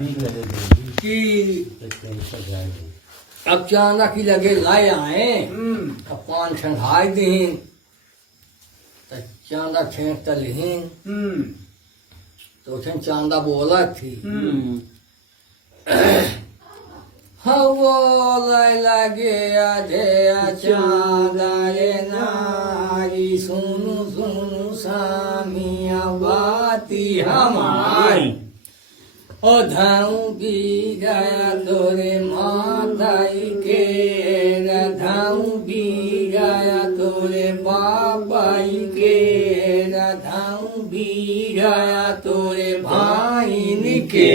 कि अब चांदा की लगे लाए आए अब पान ठंडाई दीन तो चांदा छेंक तलहीन तो उठन चांदा बोला थी हवो लगे आधे चांदा रे नारी सुनु सुनु सामिया बाती हमारी ओ धाऊ भी गया तोरे माताई के राधाऊ भी गया तोरे बाबाई के राधाऊ भी गया तोरे भाई के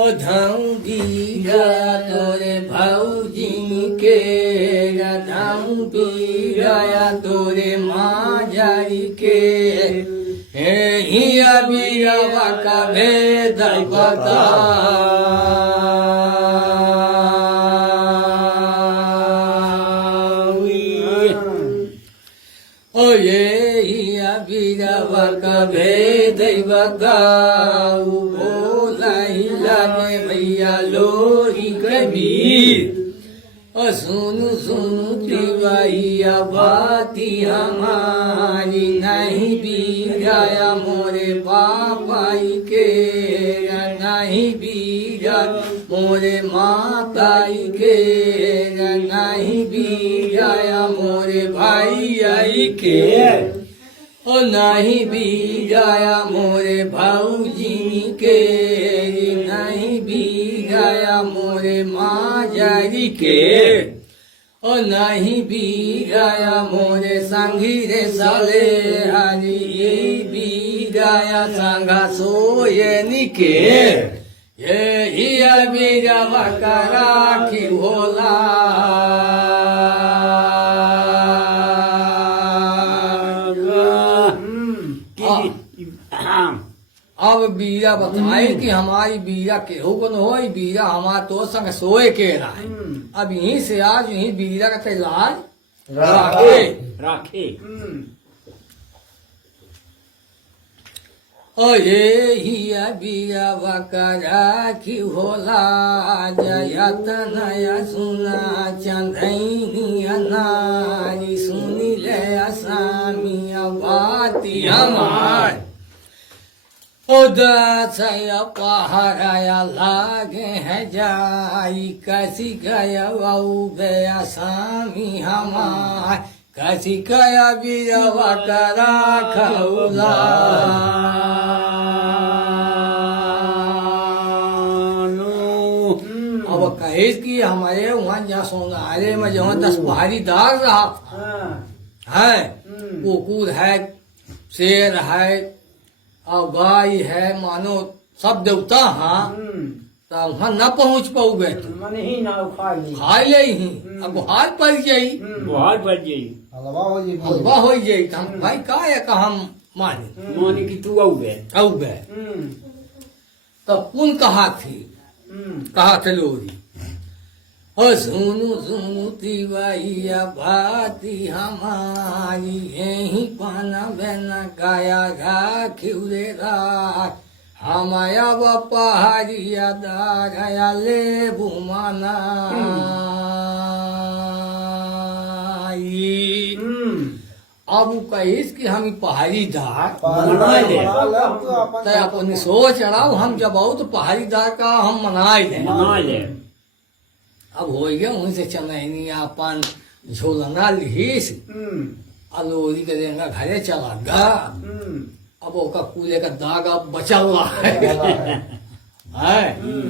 ओ धाऊ भी गया तोरे भाऊजी के राधाऊ भी गया तोरे माजाई के हिया बीरावा का भेद बता ओ ये हिया बीरावा का भेद बताऊ बोला ही लागे भैया लोरी कबीर सुनु सुनु तिवाइया बाती हमारी नहीं बीराया मोरे बापाई के नहीं बीरा मोरे माताई के नहीं बीराया मोरे भाई आई के ओ नहीं बीराया मोरे भाऊजी के नहीं बीराया मोरे माजारी के ओ नहीं बीराया मोरे संगी रे साले हरी ये बीराया संगा सोये निके ये हिया बीरा बकरा की भोला अब बीरा बताए कि हमारी बीरा केहू को न हो बीरा हमारा तो संग सोए के रहा है अब यहीं से आज यहीं बीरा का तैयार राखे राखे ओ ये हिया बीरा बकरा की होला जयत नया सुना चंदनी नारी सुनी ले असामिया बाती हमार उदासया पहाड़ाया लागे है जाई कसी गया वाऊ गया सामी हमार कसी गया बीरवा करा खौला अब कहे कि हमारे वहाँ जहाँ सोनारे में जहाँ 10 पहाड़ीदार रहा है कुकुर है शेर है और गाय है मानो सब देवता हाँ तो वहाँ न पहुँच पाऊ गए खा ले ही अब हार पड़ जाई हलवा हो जाई हम भाई का है का हम माने कि तू आऊ गए तो पुन कहा थी कहा थे लोरी ओ सुनु सुनु तिवाइया भाती हमारी यही पाना बहना गाया गा खिउरे रात हमाया पहाड़िया दाया ले बुमाना अब कहिस कि हम पहाड़ी दार तो अपनी सोच रहा हम जब आओ तो पहाड़ी दार का हम मनाए ले अब हो गया उनसे चनैनी अपन झोलना लिहिस अलोरी के देंगा घरे चला गा अब ओका कूले का दाग अब बचा हुआ है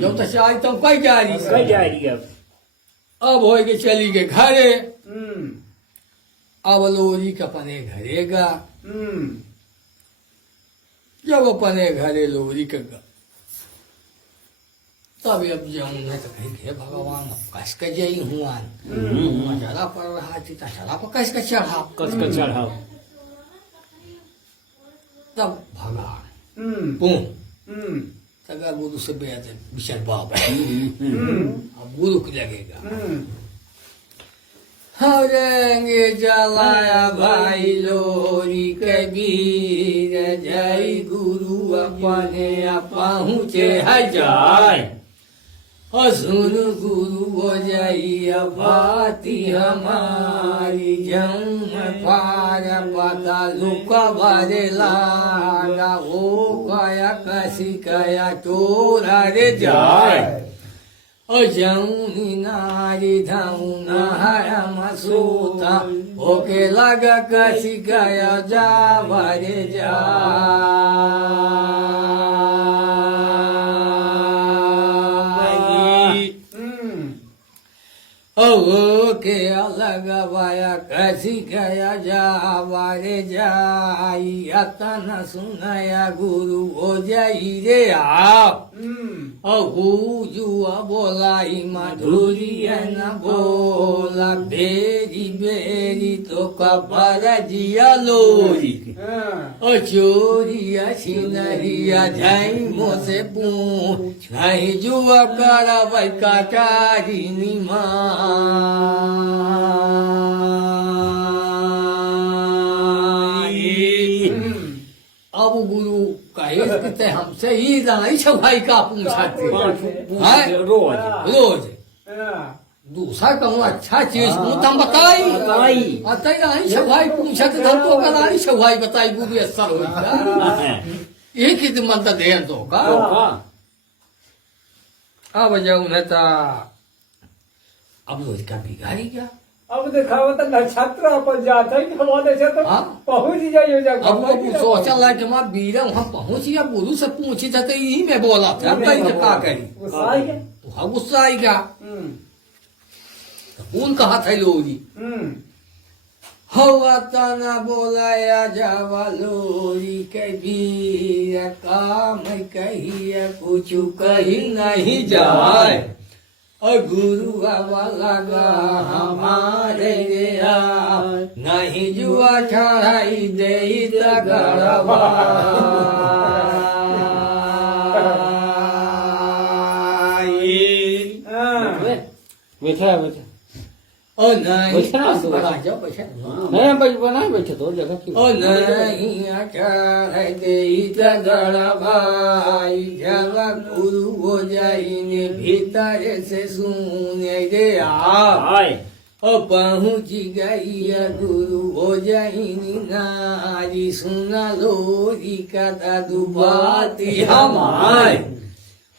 जब तक चाहे तब कई जा रही अब हो गए चली गए घरे अब लोरी का अपने घरे गा जब अपने घरे लोरी का तब अब जाऊँ मैं तो कहीं हे भगवान कस के जई हुआ चला पड़ रहा थी चला पर कस के चढ़ा तब भगा तगा गुरु से बेहद बिचर बाप अब गुरु की लगेगा हरेंगे जलाया भाई लोरी कबीर जय गुरु अपने पहुँचे है जाय सुन गुरु हो जाई बाती हमारी जम पार पता लुका बारे लागा ओ कया कसी कया चोरा रे जाय जौनी नारी धौना हरा मसूता ओके लगा कसी गया जावा रे के अलग वाया कसी गया जावा रे जाई अतन सुनाया गुरु हो जाई रे आप जुआ बोलाई मधुरी न बोला बेरी बेरी तो कबर जिया लोरी चोरिया छिनरिया जाई मोसे पूछ नहीं जुआ कर कटारी निमा अब गुरु कहे हमसे ही राई छवाई का पूछाते रोज रोज दूसरा कहूँ अच्छा चीज को तुम बताई अतः राई छवाई पूछत हमको का राई छवाई बताई गुरु असर हो एक ही मन तो दे तो का अब जाऊँ नेता अब रोज का बिगाड़ी क्या अब दिखाओ तो नक्षत्र अपन जाता है कि हमारे से तो पहुंच जाइए जगह अब वो सोचा ला कि मैं बीरा वहाँ पहुंची या गुरु से पूछी जाते यही में बोला था अब कहीं क्या करी गुस्सा आई क्या कौन कहा था लोरी हवा तना बोलाया जावा लोरी कभी काम कही कुछ कहीं नहीं जाए गुरु आवा लगा हमारे नहीं जुआ चढ़ाई दे गड़बा बैठा बैठा नहीं बना बैठे तो जगह की नहीं चढ़ाई दे गड़बाई जब गुरु हो जाइने भीतर से सुने रे आए पहुँच गई गुरु हो जाइनी नारी सुना लोरी का दादू बाती हमारे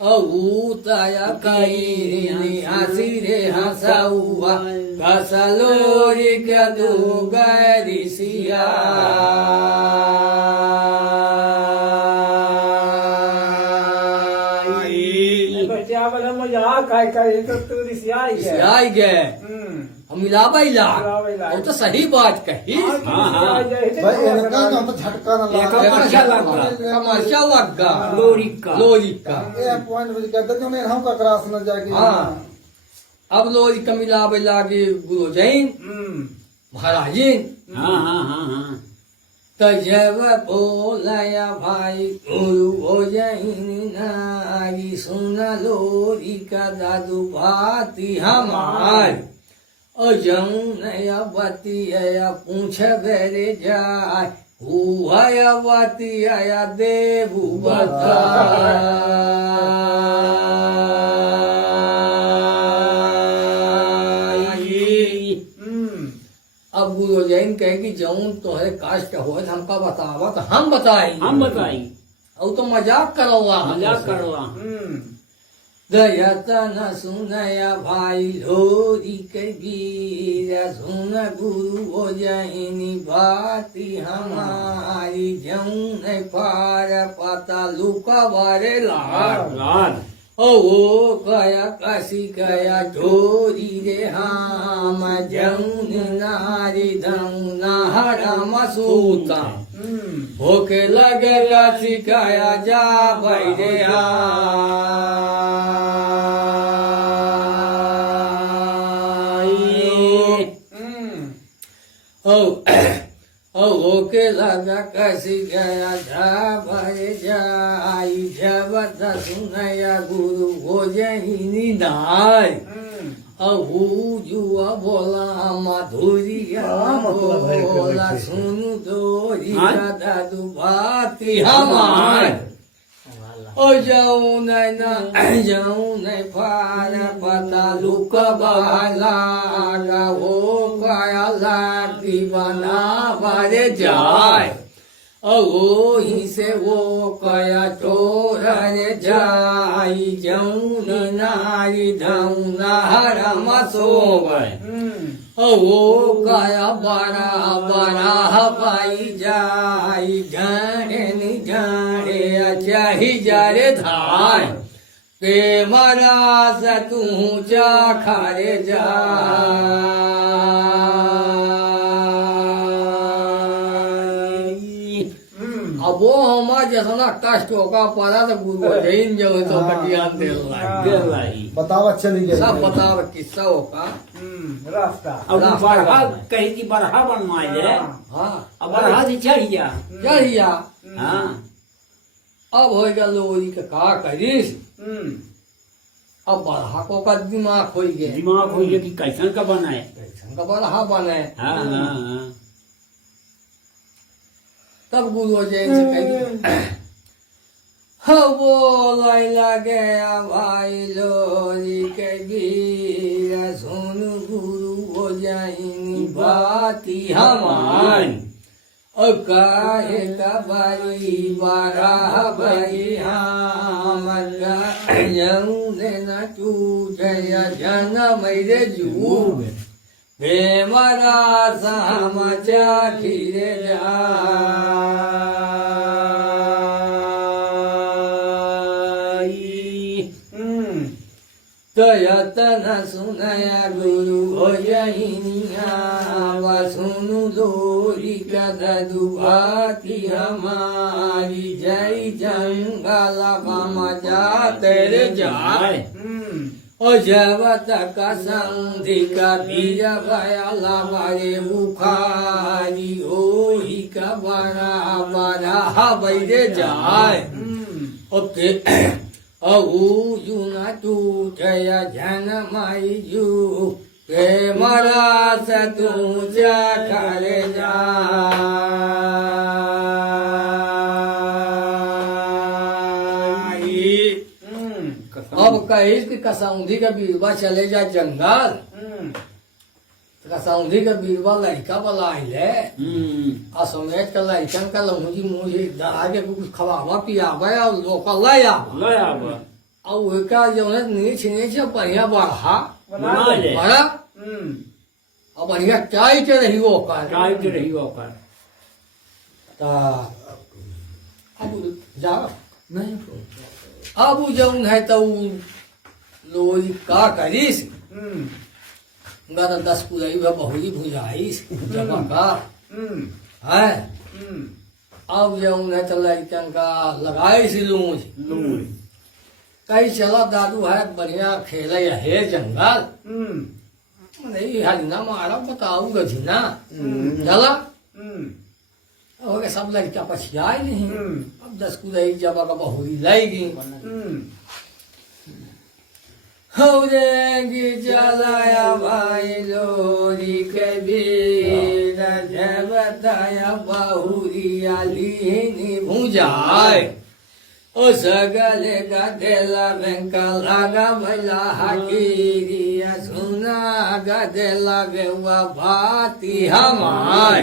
ऊताया कई हंसी रे हंसाउआ कसलोरी का दू गैरी सिया मजाक आए करे तो तू आई गए हम मिलावा ला वो तो सही बात कही झटका न कमर्शियल लगा लोरी का हम का क्रास न जाके अब लोरी का मिलावे लागे गुरु जैन महाराजीन जब बोलया भाई गुरु हो जाइनी नारी सुना लोरी का दादू भाती हमार जौन बती पूछ बेरे जाय हुआ बती देवू बता अब गुरु जैन कहेगी जौन तो है कास्ट हो हमका बतावा तो हम बताई और तो मजाक करो दयतन सुनया भाई लोरी कबीर सुन गुरु हो जाइनी बाती हमारी जौन पार पता लुका बारे लाड ओ कया कसी कया चोरी रे हम जौन नारी धौना हरा मसूता होके लगे कसी कया जा भाई रे होके लगा कसी गया जा भरे जाई जब सुनया गुरु हो जाइनी नाय जुआ बोला मधुरिया बोला सुन दोरी दादू बाती हमार ओ जाऊं नहीं फार पता लुक बाला का हो काया लाटी बना बारे जाए ओ ही से वो काया चोर जाई जाऊं नारी जाऊं नारम सोवे ओ काया बड़ा पाई जाई जाने अच्छा ही जारे धाय के मरा स तू चा खारे जा अब वो हमारा जैसा ना कष्ट होगा पड़ा तो गुरु जैन जो तो कटियान दे लाई बताओ अच्छा नहीं गया सब बताओ किस्सा होगा रास्ता अब बरहा कहीं की बरहा बनवाए ले हाँ अब बरहा से चाहिए क्या हिया हाँ अब होएगा लोरी का का करीस अब बरहा को का दिमाग हो गया दिमाग हो गया कि कैसन का बनाए कैसन का बरहा बने हाँ हाँ हाँ तब गुरु जैन से कही वो लैला गया भाई लोरी के वीर सुन गुरु हो जाइनी बाती हमारी ओ काहे का भाई बारा भाई हम जऊने न तू जय जन मेरे जू बेमरा समाचा खीरे जाई तयतन सुनया गुरु हो जहिनिया वसुनु दोरी कदु भाती हमारी जय जंगल मजा तेरे जाए ओ जवत का संधि का बीज भयाला बारे बुखारी ओ ही का बड़ा बैरे जाए ओके अऊ ना तू जया जन माई जू के मरा स तू जा करे जाई अब कहिस कि कसौंधी का बीरबा चले जा जंगल कसौंधी का बीरबा लड़का बलाइले असमेत का लड़कन का लमुजी मुझे आगे कुछ खवावा पियावा और लोकल लाया लाया बा और वो का जो है नीच बढ़िया बढ़ा बना ले बड़ा और बढ़िया चाय के रही वो कर काय के रही हो पर ता अब जाओ नहीं अब जौन है तो लोई का करीस गदा 10 पुराई हुआ बहुरी भुजाइस जब का है अब जौन है तो लड़कन का लगाए सी लूज कहीं चला दादू है बढ़िया खेले है जंगल नहीं हरिना मारा बताऊ गझिना चला हो गया सब लड़का पछियाई नहीं अब 10 कुदाई जब का बहुरी लाएगी हो जाएगी चलाया भाई लोरी के बीर जब बताया बहुरी आली भुजाए ओ सगले का देला बैंका लागा भला हाकीरिया सुना गा देला बेवा भाती हमाय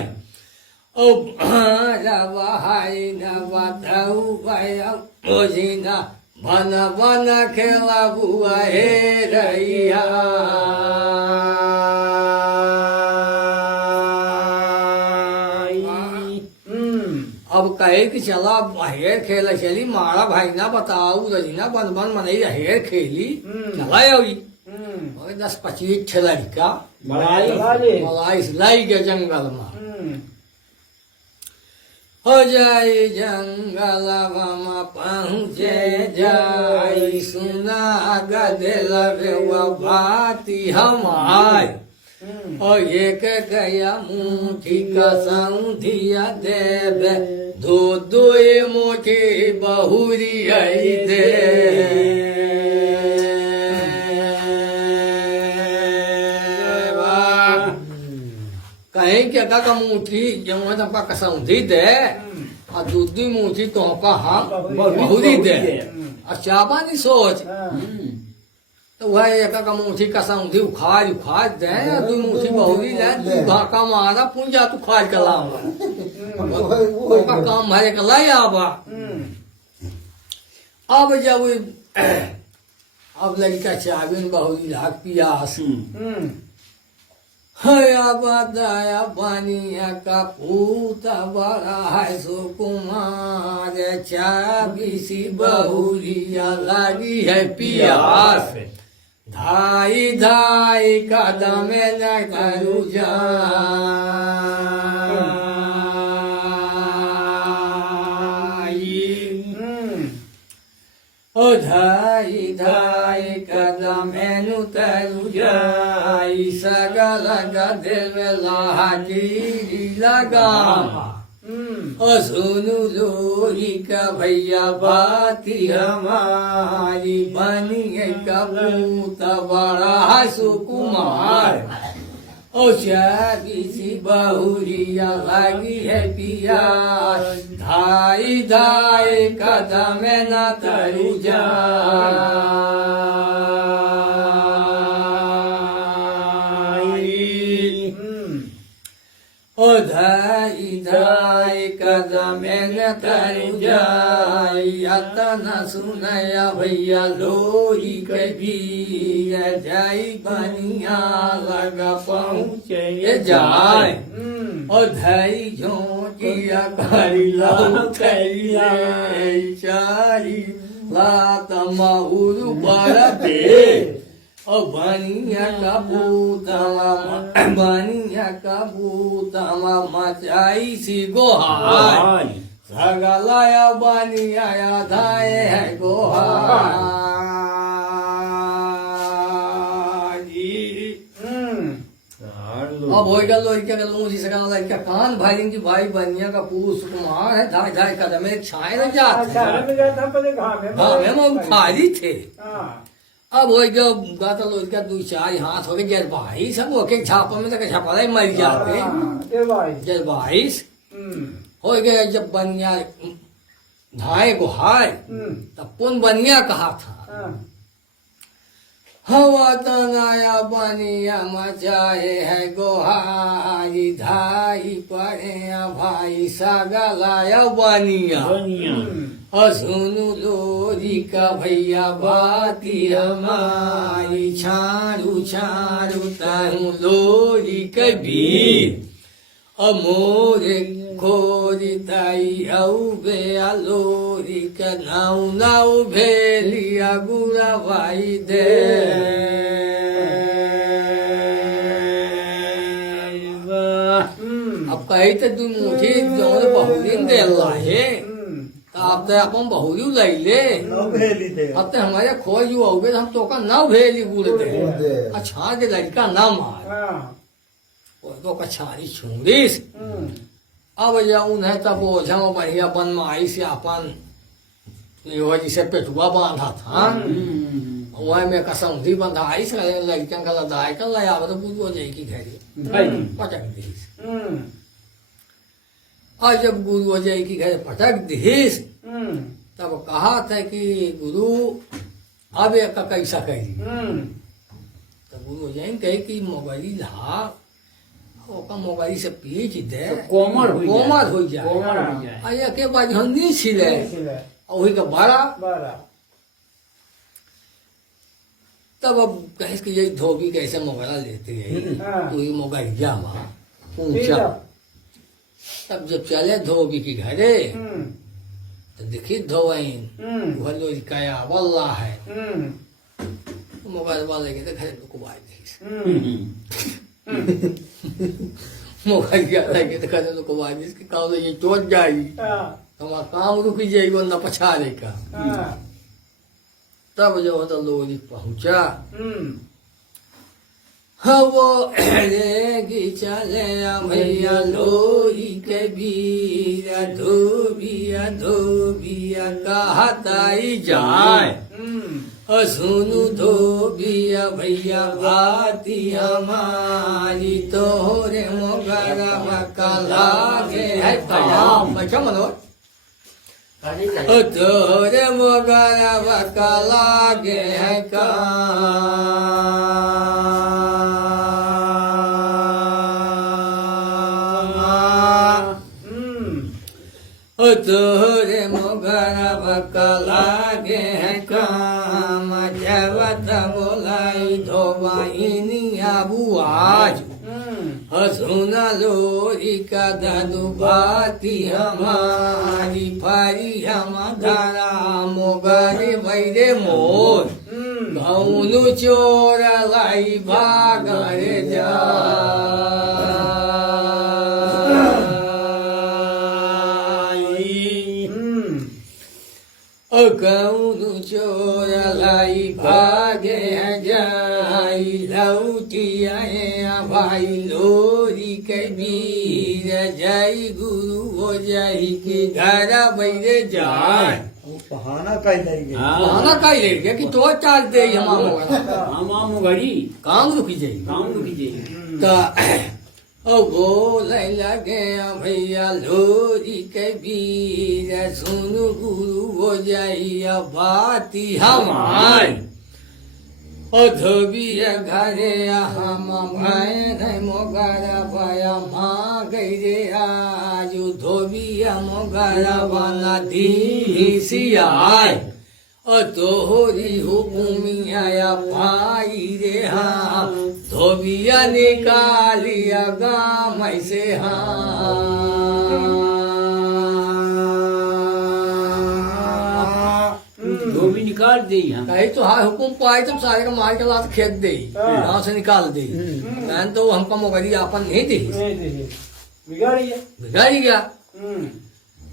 ओ भाई न बताऊ भैया ओझिना बन बन खेला बुआ हे रैया अब कहे कि चला हेर खेला चली मारा भाई ना बताऊ रजीना बन बन मनई हेर खेली चला आई 10-25 लड़का मलाई लाई के जंगल में हो जाई जंगल में पहुँचे जाई सुना गदल भाती हमार और एक गया मुठी का सौंधिया देवे दो मुठी बहुरी आई दे कहीं क्या का मुठी जो है तब का सौंधी दे और दूसरी मुठी तो का हाँ बहुरी दे और चापानी सोच हाँ, तो वह एक का मुठी कसौंधी उखाड़ दे तू मुठी बहुरी ले तू घाका मारा पुंजा तू खाड़ के लाऊंगा वो का काम भरे के लाई आबा अब जब अब लड़का चाबिन बहुरी लाग पियास हया बताया पानिया का पूता बड़ा है सुकुमार चाबी सी बहुरिया लगी है पियास धाई धाई कदम न करू ओ धाई धाई कदम नु तरु जाई सगल गदिल में लाठी लगा ओ सुनु लोरी का भैया बाती हमारी बनी है कबूत बड़ा सुकुमार ओ चाबी सी बहुरिया लगी है पियास धाई धाई कदम न तरु जाई ओ धाई धाई कदम न तरु जाई अतना सुनया भैया लोरी कभी जाई बनिया लगा पहुँचे जाए ओ धई झोंकिया करी लाऊ कैया चारी लात मऊरु पर दे ओ बनिया का भूतला मचाई सी गोहार सगलाया बनिया धाए है गोहार अब हो गया लड़का का मुझे सका लड़का कान भाई की भाई बनिया का पूछ कुमार है धाय धाय कदम एक छाए न जाते हाँ मैं खाली थे अब हो गया गाता लड़का दो चार हाथ हो गए जल भाई सब हो के छापा में तक छापा मर जाते जल भाई हो गया जब बनिया धाए गुहार तब पुन बनिया कहा था हवा तनाया बनिया मचाए है गोहारी धाई पड़े भाई सगलाया बनिया सुनु लोरी का भैया बाती हमारी छाड़ू छाड़ू तारू लोरी कबीर अमोरे खोरी ताई औ गया लोरी का नाऊ नाऊ भेलिया गुड़ा भाई दे अब कही तो तू मुझे जो बहुरीन दे लाए अब तो अपन बहुरी लई ले अब तो हमारे खोज जो हो गए हम तो का ना भेली गुड़ दे अच्छा के लड़का ना मार तो कछारी छूंदीस अब जाऊन है तब ओझा बढ़िया बनमाई से अपन जिसे पेटुआ बांधा था वह में कसौंधी बंधाई से लड़कियां का लदाई कर लाया तो बुझो जाए की घरी पटक दीस और जब गुरु अजय की घर पटक दीस तब कहा था कि गुरु अब एक कैसा कही तब गुरु अजय कहे कि मोबाइल ला ओका मोबाइल से पीछ दे कोमर हो जाए आ के बाद हंदी छिले वही का बड़ा तब अब कहे कि यही धोबी कैसे मोबाइल लेते है तो ये मोबाइल जा वहाँ ऊंचा तब जब चले धोबी की घरे तो देखी धोवाइन भलो काया वल्ला है मोबाइल वाले के घरे को बाई मोबाइल गया के घरे को बाई इसके काम ये चोट जाई हमारा काम रुक जाएगी वरना पछाड़े का तब जो होता लोरी पहुंचा वो लेगी चले भैया लोरी के बीरा धोबिया धोबिया कहताई जाए सुनु धोबिया भैया भाती हमारी तोरे मोगरा का लागे है तयाम अच्छा मनो तोरे मगर बकला गे तोरे मगर बकला गे काम जवत बोलाई धोबाइनी आबू आज सुना लोरी का दादू बाती हमारी फारी हम धारा मोगरे भैरे मोर गौनु चोर लाई भागरे जा गौनु चोर लाई भागे जाई लौटिया भाई लोरी के वीर जय गुरु हो जाई के घर बैरे जाए बहाना कई लेंगे बहाना कई लेंगे कि तो चाल दे हम घड़ी काम रुकी जाई काम रुकी जाए तो बोले लगे भैया लोरी के वीर सुन गुरु हो जाइया बाती हमारी धोबिया घरे हम भाई मोगरा भया माँ गई आज धोबिया मोगरा बना दी सियाय तोहरी हुकुमिया पाई रे हाँ धोबिया निकालिया गाम से हाँ धोबी निकाल दी हम कहीं तो हाँ हुकुम पाई तो सारे का मार के लात खेत दे गाँव से निकाल दे मैंने तो हमको मोगरी आपन नहीं दी बिगाड़ी है बिगाड़ी गया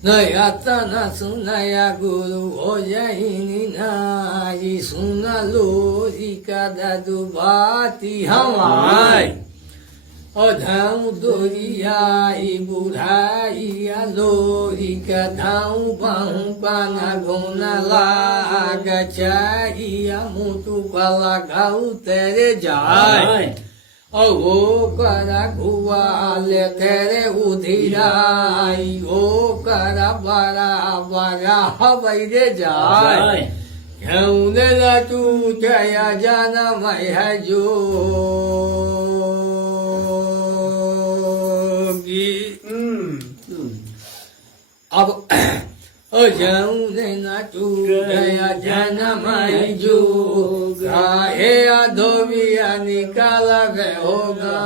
नहीं आता न सुनाया गुरु हो जाइनी नाई सुना लोरी का दादू बाती हमारी धाऊ दोरियाई बुढ़ाइया लोरी का धाऊ बाहू पाना घोना लाग चाहिया मुटु का लगाऊ तेरे जाए वो करा घुआले तेरे उधिराई वो करा बड़ा बड़ा हवैरे जाए झौने लटू जया जाना मैं है जोगी अब जौने न टूटया जनमय जोगा हे धोबिया निकाल गए होगा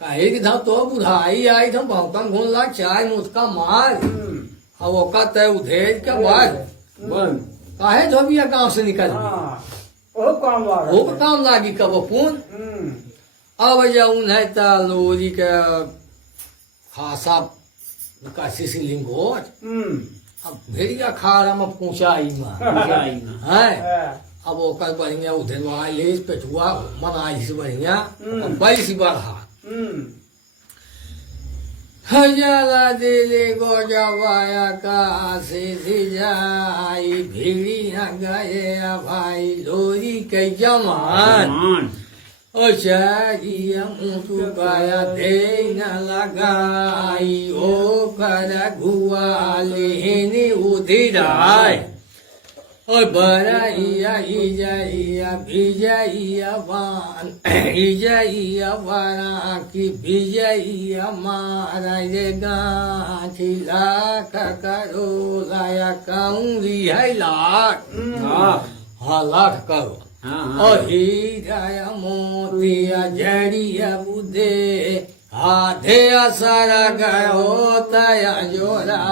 काहे कि था तो बुधाई आई था भौकम घून ला चाय मुझका मार अब ओका तय उधेज के बाद बन काहे धोबिया गांव से निकल वो काम वाला वो काम लागी कब पुन अब जाऊन है ता लोरी के खासा का लिंगोट अब भेड़िया खारा में पूछाई में जाई ना है अब ओकर बढ़िया उधरवा ले पेटुआ मनाई से बढ़िया बड़ी सी बढ़ा हजारा दिले गोजवाया का से जाई भीड़ी न गए भाई लोरी के जमान चारिया मुटु गाया दे न लगाई ओ कर घुआ लेने उधिराय और बराइया इजाइया भिजाइया बान इजाइया बारा की भिजाइया मारा ये गाछी लाख करो लाया काउंगी है लाख हाँ लाख करो और हीरा मोतिया जड़िया बुदे आधे सारा गयो तया जोरा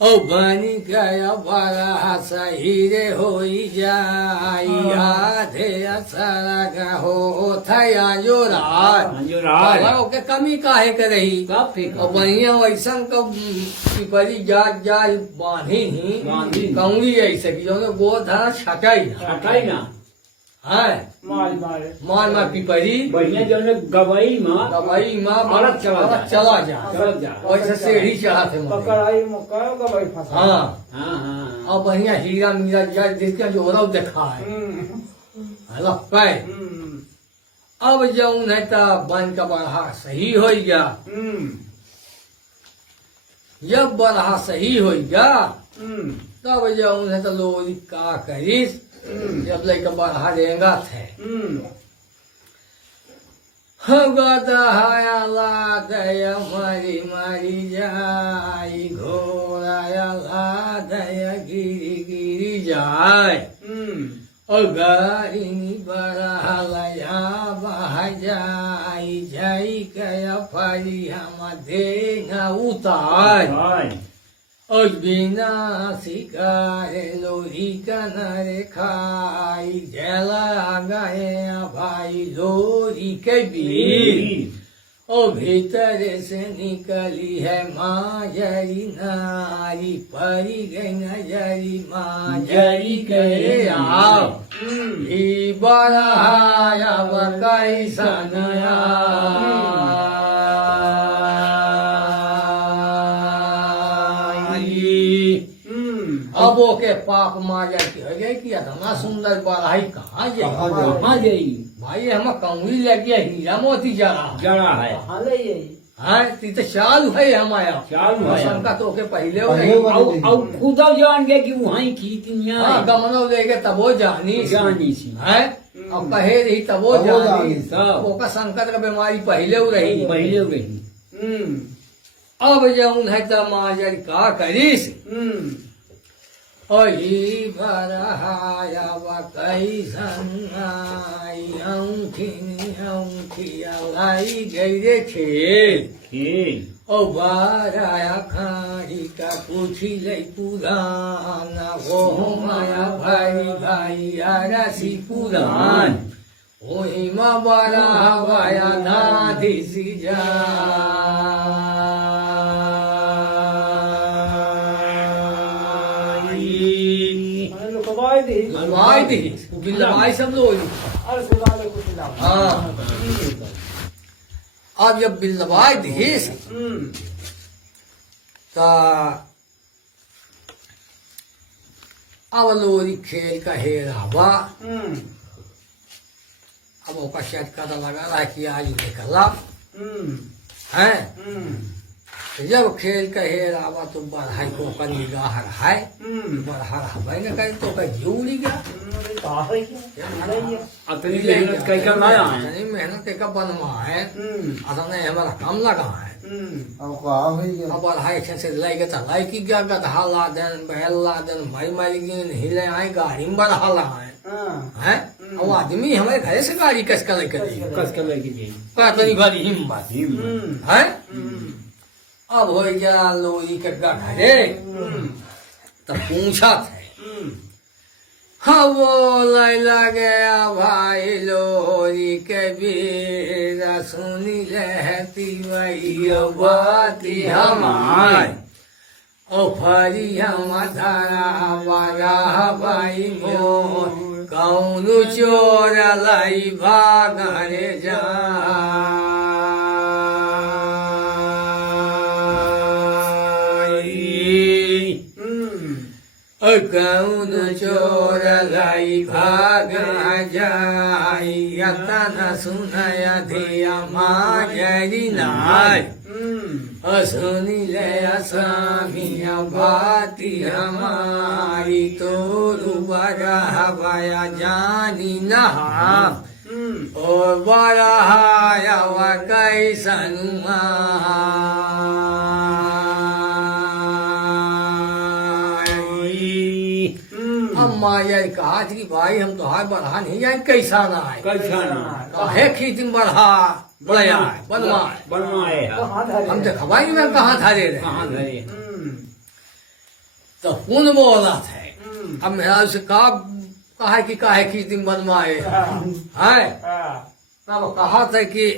ओ बनी गया बड़ा सही रे हो जाई आधे सारा गहो थया जोरा ओके कमी काहे करही और बढ़िया वैसा कब पिपरी जात जाल बांधी ही बांधी। कौड़ी ऐसे की जो गोधरा छटाई ना हटाई ना है मार मार पिपरी बढ़िया जो है गवई माँ दवाई माँ औरत चला चला जा चल जा वैसे सीढ़ी चढ़ा थे मुझे। पकड़ाई मुक्का का भाई फंसा हाँ हाँ हाँ और बढ़िया हीरा मीरा जा जिसका जो रव देखा है लपे अब जौन है तो बन का बढ़ा सही हो गया। जब बढ़ा सही हो गया तब जौन है तो लोग का करीस जब लेकर बढ़ा देगा थे गदहाया लादय मरी मरी जाई घोड़ाया लादय गिरी गिरी जाय गाड़ी बरहलया बह जाई जाई कया फरी हम देगा उतार और बिना शिकारे लोरी कनरे खाई जला गए भाई लोरी के बीच और भीतर से निकली है माजरी नारी परी गई नजरी माजरी के आओ ही बरहाया कैसन अब ओके पाप माजा की हो गई कि इतना सुंदर बढ़ाई कहाँ कहाँ गई भाई हम कंगली लग गया हीरा मोती जरा जड़ा है हाँ ती तो चालू है हमारा चालू है। मौसम का तो के पहले हो पहले रही हो- और खुदा जान गए कि वहीं की दुनिया हाँ है गमनो लेके तब वो जानी जानी सी है अब कहे रही तब वो तब वो जानी जानी। सब। ओका संकट का बीमारी पहले हो रही पहले रही अब जौन है तो माजर का करीस अही बरहाया कैसन आई औंठी लाई गई रे खेल खेल ओ बाराया खाड़ी का पूछी लई पुराना वो माया भाई भाई आरसी पुरान ओही मा बारा हवाया नाधी सी लुकवाई दी बिल्लवाई सब लोग हाँ अब जब बिल्लवाई दी ता अब लोरी खेल का हेरावा अब ओका शायद कदा लगा रहा है कि आज निकला है जब खेल का हेरावा तो बढ़ाई को का निगाह है बढ़ा रहा न कहीं तो का जीवड़ी गया अपनी मेहनत कई का लाया है इतनी मेहनत का बनवा है असल में हमारा काम लगा है अब कहा हुई गया अब बढ़ाई से लाई के लाई की गया गधा ला देन बैल ला देन भाई मारी गिन हिले आए गाड़ी में बढ़ा ला है अब आदमी हमारे घर से गाड़ी कस कर लेकर कस कर लेके गई पता भरी हिम्मत है अब हो गया लोरी के घरे तब पूछा थे हाँ वो लैला गया भाई लोरी के बीर सुनी रहती वही बाती हमार ओ फरी हम धारा बड़ा भाई मोर कौन चोर लाई भागरे जा कौन चोर लाई भाग जाई यतन सुनय धिया माजरी नाय सुनी ले असामिया बाती हमारी तोरु बड़ा हवाया जानी नहा और बड़ा हाया वा कैसन माया कहा कि भाई हम तो हाय बढ़ा नहीं जाए कैसा ना आए कैसा ना काहे खेती में बढ़ा बढ़िया बनवाए बनवाए हम तो खबाई में कहाँ धरे रहे कहाँ गए तो कौन बोला थे अब मेरा उसे कहा कि काहे खेती में बनवाए है तब कहा था कि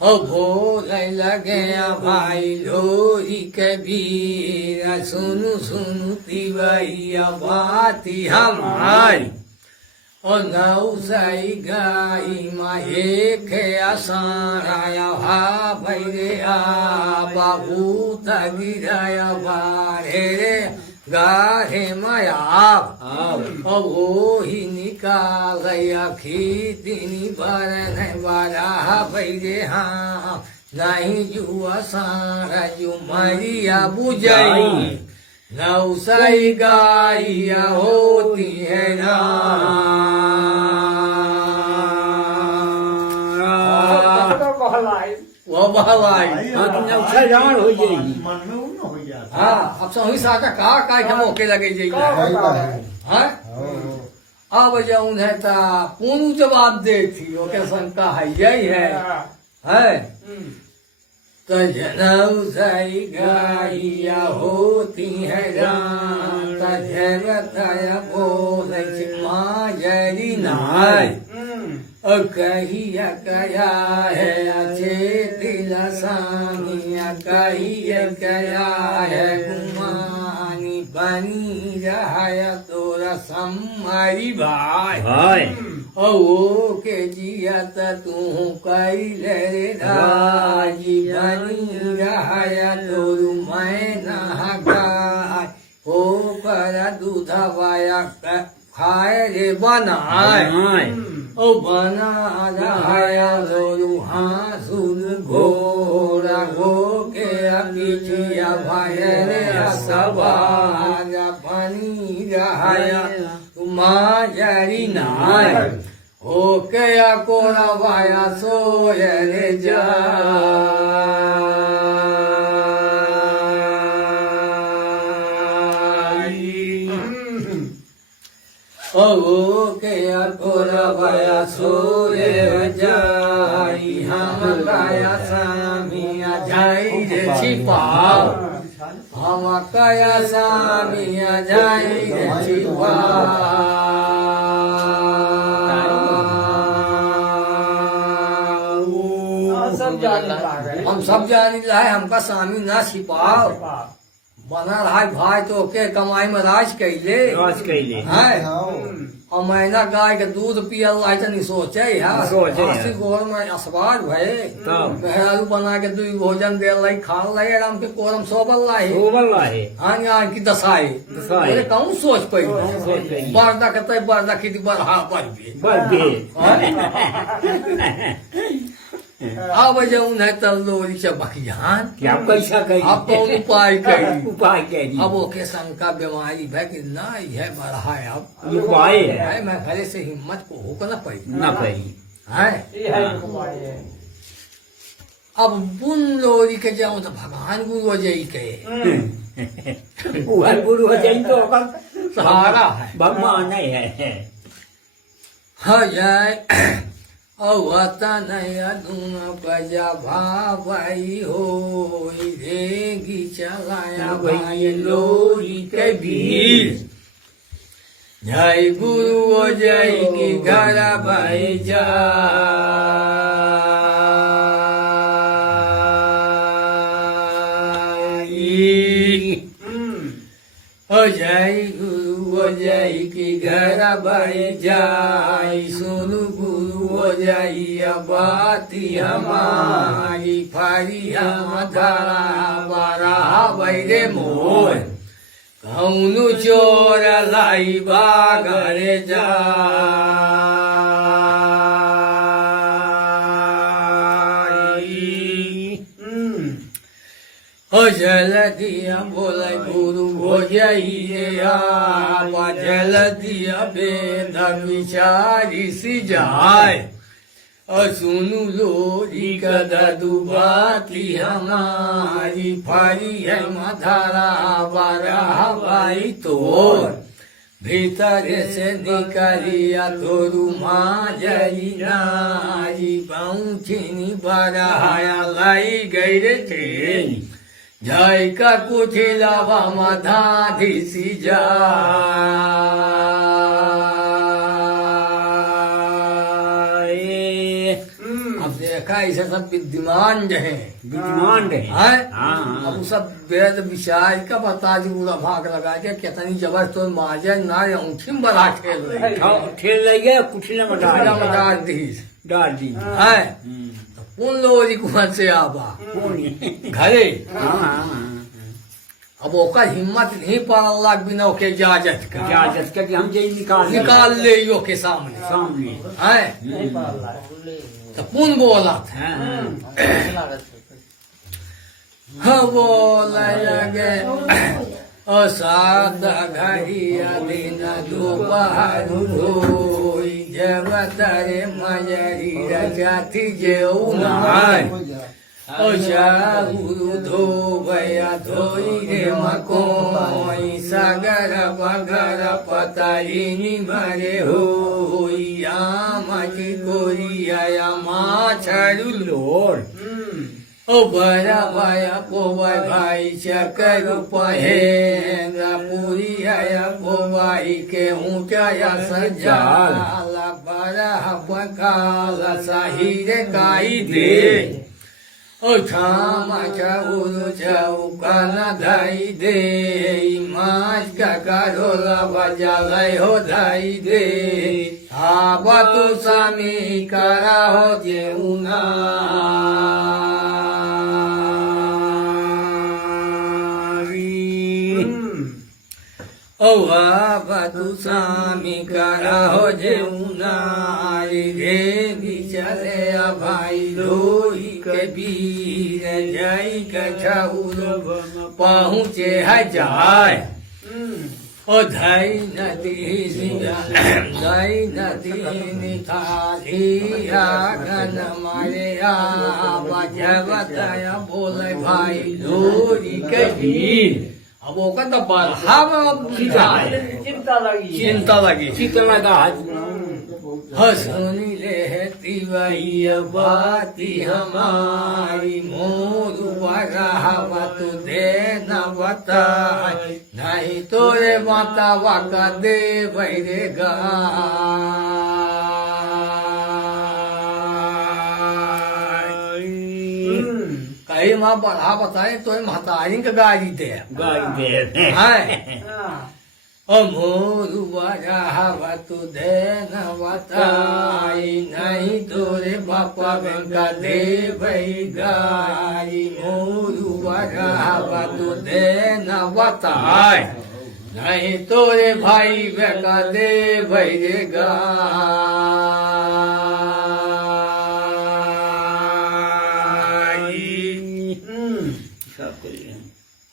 ओ भोले लगे भाई लोरी के बीर सुनु सुनु तिवैया बाती हमारी नौसाई गाई माहे खेया साराया भा भैरे आ बाबू तगिराया भारे रे गाहे माया अब वो ही निकाल अखी दिनी भर बारा भैरे हाँ नहीं जुआ सारा जु मरिया बुझाई नौसाई गाइया होती है ना वो बहलाई हाँ तुमने उठा जान हो जाएगी मन में उन हो जाता हाँ अब सही साका का के मौके लगे जाइए हाँ अब जाऊन है ता पूनू जवाब दे थी ओके शंका है यही है नौसाई गाइया होती है बताया बोल माँ जरी नाय कहिया कया है अच्छे दिला सानिया कहिया कया है गुमानी बनी रहा तोरा सम्मारी भाई भाई ओ के जिया तू कैले राजी बनी रहा तोरू मैं नहा गाय हो कर दूधवाया खाए रे बनाए ओ बना रहा तोरू हाँसुन घोड़ा हो के पीछिया भाई रे सवारा बनी रहा माँ जरी नाय हो कया कोरा वाया सोय रे जा ओ कया कोरा वाया सोय जाई हम गाया सामिया जाई रे छिपाओ हम कया सामिया जाई रे हम सब जानी रहे हमका स्वामी ना छिपाओ बना रहा भाई तो के कमाई में राज कैले राज कैले है और मैना गाय के दूध पियल रहा तनी सोचे है गोर में असबार भये मेहरारू बना के दू भोजन दे लाई खा लाई आराम के कोरम सोबल लाई हाँ की दसाई अरे कहूँ सोच पाई बरदा कहते बरदा की बरहा बढ़ भी अब जाऊन है तल्लोरी से बखियान आप कैसा कही आप कौन उपाय करी उपाय कही अब ओके शंका बीमारी है कि ना यह बढ़ा है अब उपाय है मैं घरे से हिम्मत को होकर न पड़ी ना पड़ी है अब बुन लोरी के जाऊं तो भगवान गुरु जई के उहर गुरु हो जाए तो सहारा है भगवान नहीं है हाँ जाए अवता नया धूम बजा भाई हो रेगी चलाया भाई लोरी के भीड़ जय गुरु ओ जय की घर भाई जा जय गुरु ओ जय की घर भाई जाई सुनु गुरु ओ जय बाती हमारी फारी हम धरा बारा बैरे मोर कौनु चोर लाई बागरे जा जल दिया बोला गुरु हो जाइए जल दिया बेद विचारी सी जाए सुनु लोरी कदा दुबाती हमारी फारी है मधारा बारा भाई तोर भीतर से निकलिया तोरू माँ जरी नारी पहुँचनी बराया लाई गई रे ट्रेन जय का कुछ लावा माधा धिसी जाए अब देखा ऐसे सब विद्यमान जो है विद्यमान रहे हैं? हाँ अब वो सब वेद विषय का बता दी पूरा भाग लगा के कितनी जबरदस्त तो माजे ना ऊँखी बड़ा खेल रही हाँ ठेल रही है कुछ न डाल दी डाल दी है तो कौन लोग कुआं से आबा घरे हाँ अब ओकर हिम्मत नहीं पड़ल बिना ओके इजाजत का इजाजत करके हम जे निकाल ले यो के सामने सामने है तो कौन बोला था हाँ बोला लगे असाद घड़िया दिन दोपहर होई जब तारे मजरी रचाती जेऊ नहाय गुरु धोया धोई रे मकोई सागर बगर पताई भरे होई आमाची कोरिया माछाड़ू लोर ओ बड़ा भाया पोवा भाई चकर पहेंद्रा पूरी आया पोवाई के ऊंचाया सजाला बड़ा पकाला साहिर काई दे ओ छामा चाउल चौका न धाई दे माछ का कारोला बजालाई हो धाई दे आबा तू सामी करा हो जेउना ओ आबा तू सामी करा हो जेउना रे बिचारे भाई लोई कबीर जाई कछाउल पहुँचे है जाय ओ धई नदी धई नदी निथाली आगन मारे बजबतया बोले भाई लोरी कबीर अब वो तो बढ़ावा चिंता लगी हसनी लेती वही बाती हमारी मोर बरावा तू दे न बता नहीं तोरे माता वाका दे बैरे गा कहीं माँ बढ़ा बताए तो महतारी का गाड़ी दे है मोरू बरावा तू दे न बताई नहीं तोरे बापा गंगा दे भई गाई मोरू बरावा तू दे न बताई नहीं तोरे भाई बेका दे भई रे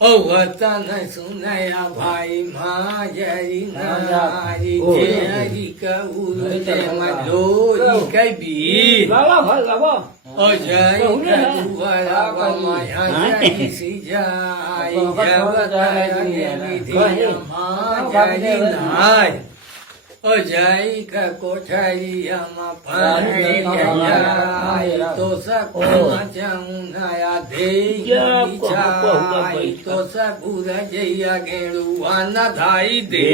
ओ वतन सुनया भाई माजरी नारी जेरी कउल ते मलोरी कबीर ओ जय दुआरा माया जय सिजाई जब तय विधि माजरी नाय ओ जय का कोठरिया मा पानी जाय तो सको नया दे तो सकुर जैया गेरुआ न धाई दे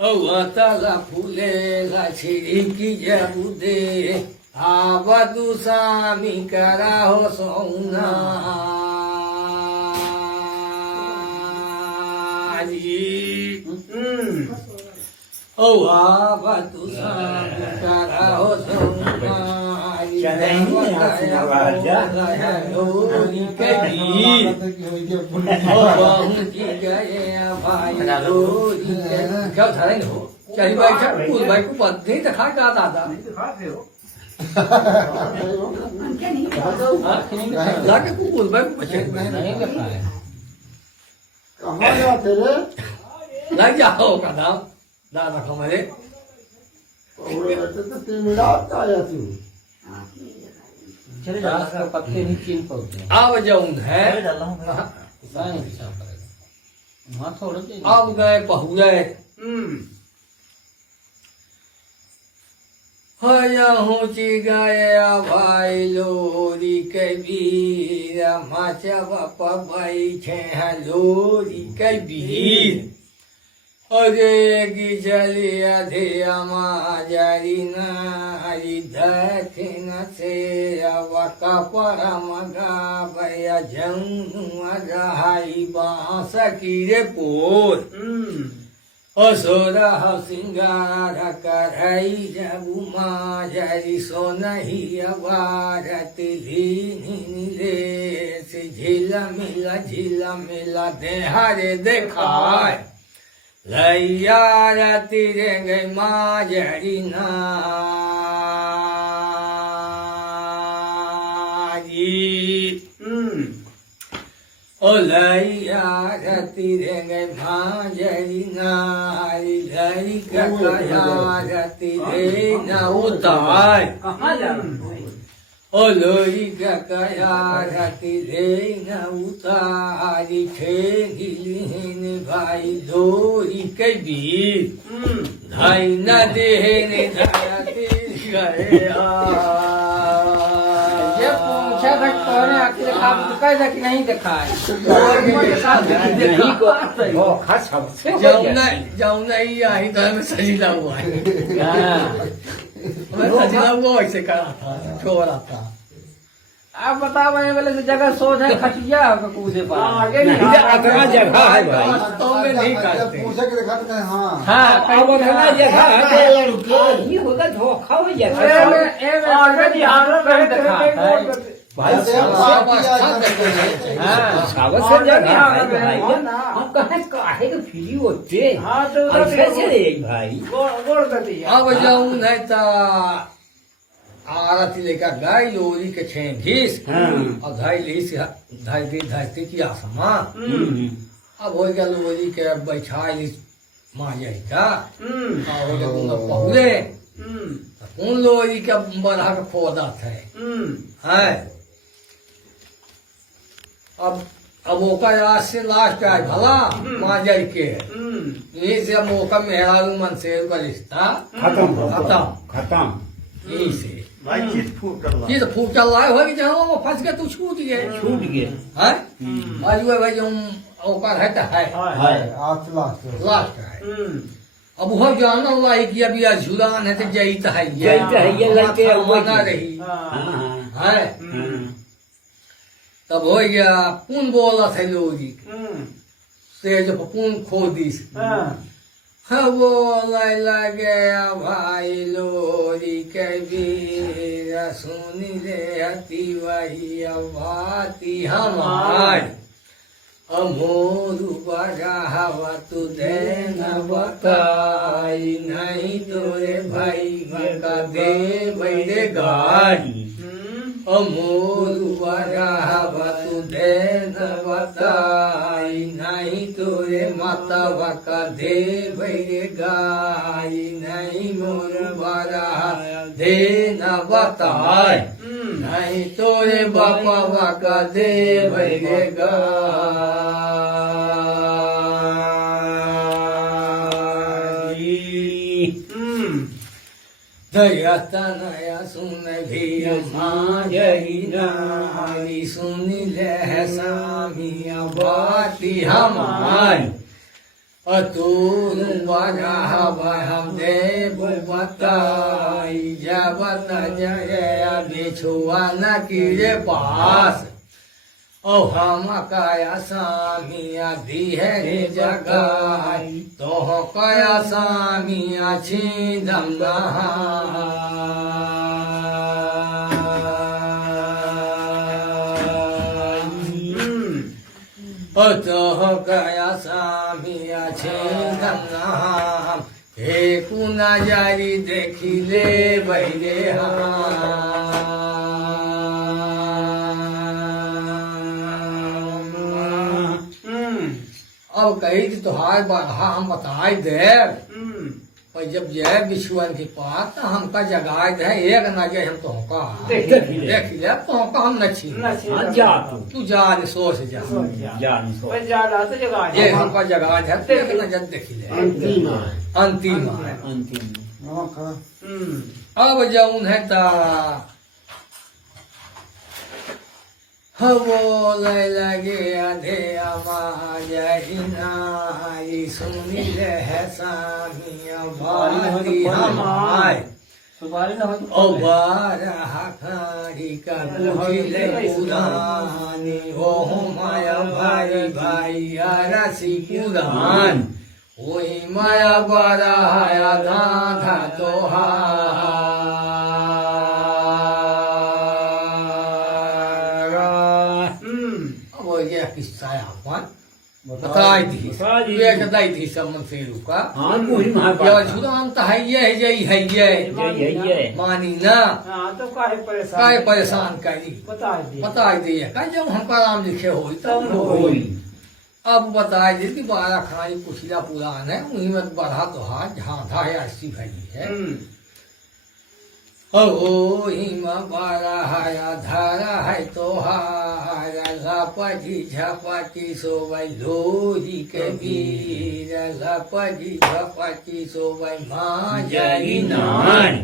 ओ तला फूले छिड़ी की जबू दे आबदू सामी करा हो सोना ओ आबा तू सारा हो सोमारी लोरी कबीर ओ पहुंची गए भाई लोरी क्या था नहीं हो चल भाई चल कुल भाई को पद नहीं दिखा का दादा लाके कुल भाई को बचे नहीं दिखाए कहाँ जाते रे लग जाओ का नाम दादा हमारे तो 3 रात आया तू चले जाओ पत्ते नहीं चीन पहुंचे अब जाऊं है वहाँ थोड़ा अब गए बहुरे ऊँची गए भाई लोरी कबीर माचा बापा भाई छे लोरी कबीर अरे गिजली अधियमा जरी नारी दक्षिण से अवक परम गावय जमुआ रहाई बांस कीरे पोर असुर सिंगार करई जबु माजरी सोनहि अवारति नीले से झिल मिला देहारे देखाय लैया रति रे गई माजरी नारी ओ लैया रति रे गई माजरी नारी लई कया रति रे न उतार कहाँ जा ओ लोरी कया रति रे न उतारी ठेगिलिन भाई दोरी के बीर धाई न देहने धरती गए ये पूछा था कौन है आखिर आप कैसे कि नहीं देखा है धोखा सबसे हो गया। जाऊँ नहीं आई तो हमें सजीला हुआ है हमें सजीला हुआ ऐसे करा था छोड़ा था आप बताओ मैं बोले से जगह सोच है खटिया का कूदे पर आगे अतना जगह है भाई वास्तव में नहीं करते पूछे के देखा तो हाँ हाँ अब अतना जगह है ये होगा धोखा हो जाता ऑलरेडी हालत में देखा है भाई सावत से जगह है भाई हम कहे काहे के फ्री होते हाँ तो ऐसे से रे भाई गोड़ देती है अब जाऊँ नहीं तो आरती लेकर गई लोरी के छे घीस और धाई ली धाई की आसमा अब हो गया लोरी के बैठा ली माया का और हो गया पहुले उन लोरी के बढ़ा के खोदा थे है अब ओकर आज से लास्ट आए भला माजर के यही से मौका मेहरारू मन से का रिश्ता खत्म यही से भाई चीज फूट कर ये तो फूट चल रहा है जहाँ वो फंस गया तू छूट गए छूट गए है बाजू भाई जो ओकर है तो है आज लास्ट है अब वह जाना लाई कि अभी आज झुलान है तो जई तो है ये लड़के बना रही है तब हो गया पुन बोला था लोगी से जब पुन खो दी वो लगे भाई लोरी के वीर सुनी रे अति वही अबाती हमार अमोरु बराहवा तुझे न बताई नहीं तोरे भाई का दे मेरे गाड़ी अमोरु बराहवा तुझे न बताई नहीं तोरे माता का दे मेरे गाई नहीं मोर बराह दे न बताई नहीं तोरे बापा का दे मेरे दया तनया सुन भी माजरी नारी सुन ले सामिया बाती हमारी अतुल बराहब हम देव बताई जब न जया बिछुआ न किरे पास ओ हम काया सामिया दिहरे जगाई तो काया सामिया छीदम तो काया सामिया छीदम हे कुना जारी देखिले बहरे अब कही कि तुहार बढ़ा हम बताए दे और जब जय विश्वन के पास तो हमका जगाए दे एक न जाए हम तो देख ले तो हम न छीन जा तू जा ने सोच जा ये हमका जगाए दे तो एक न जब देख ले अंतिम अब जाऊन है ता बोले लगे अधे अमाजनाई सुनी रहे सामिया भाती हमाय सुपारी ना हो ओ बारह खाड़ी का पूछिले पुरानी ओ माया भाई भाई रसी पुरान वही माया बारा आया गाधा तोहारा अब ये किस्सा है अपन बताई थी ये बताई थी सब मन से रुका हाँ पूरी महाभारत केवल सुदान तो है ये ये मानी ना हाँ तो काहे परेशान काय परेशान करी बता दी बताई दिए कहीं जब हमका नाम लिखे हो तब न होई अब बताई दी कि 12 खाई कुशिला पुराण है वहीं में बढ़ा तो हाथ जहाँ था है 80 भाई है ओ हिम 12 हाया धारा है तो हारा लापजी झपटी सो भाई लोही के वीर लापजी झपटी सो भाई माँ जरी नान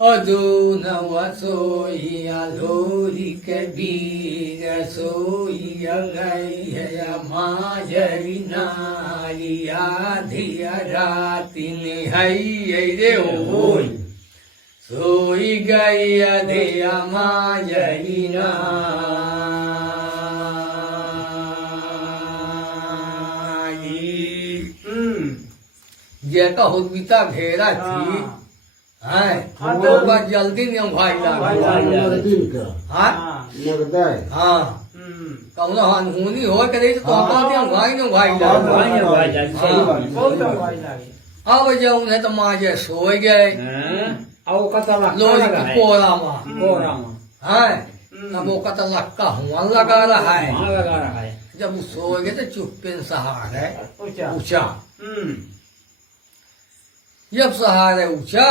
अदो नव सोइया लोरी के वीर सोइया गई है माँ जरी नारी आधिया राती निहाई रे होई सोई गई अधिया माँ जरी नारी जैका हुदबिता घेरा थी है तो बस जल्दी नहीं भाई हाँ हाँ कौनो अनहोनी हो करे तो भाई न भाई अब जब उन्हें तो माँ जे सोए गए आओ कतला लोरी की कोरा माँ कोरा है अब वो कतल लक्का हुआ लगा रहा है वहाँ लगा रहा है जब वो सोएंगे तो चुप्पे सहार है ऊंचा ऊंचा जब सहार है ऊंचा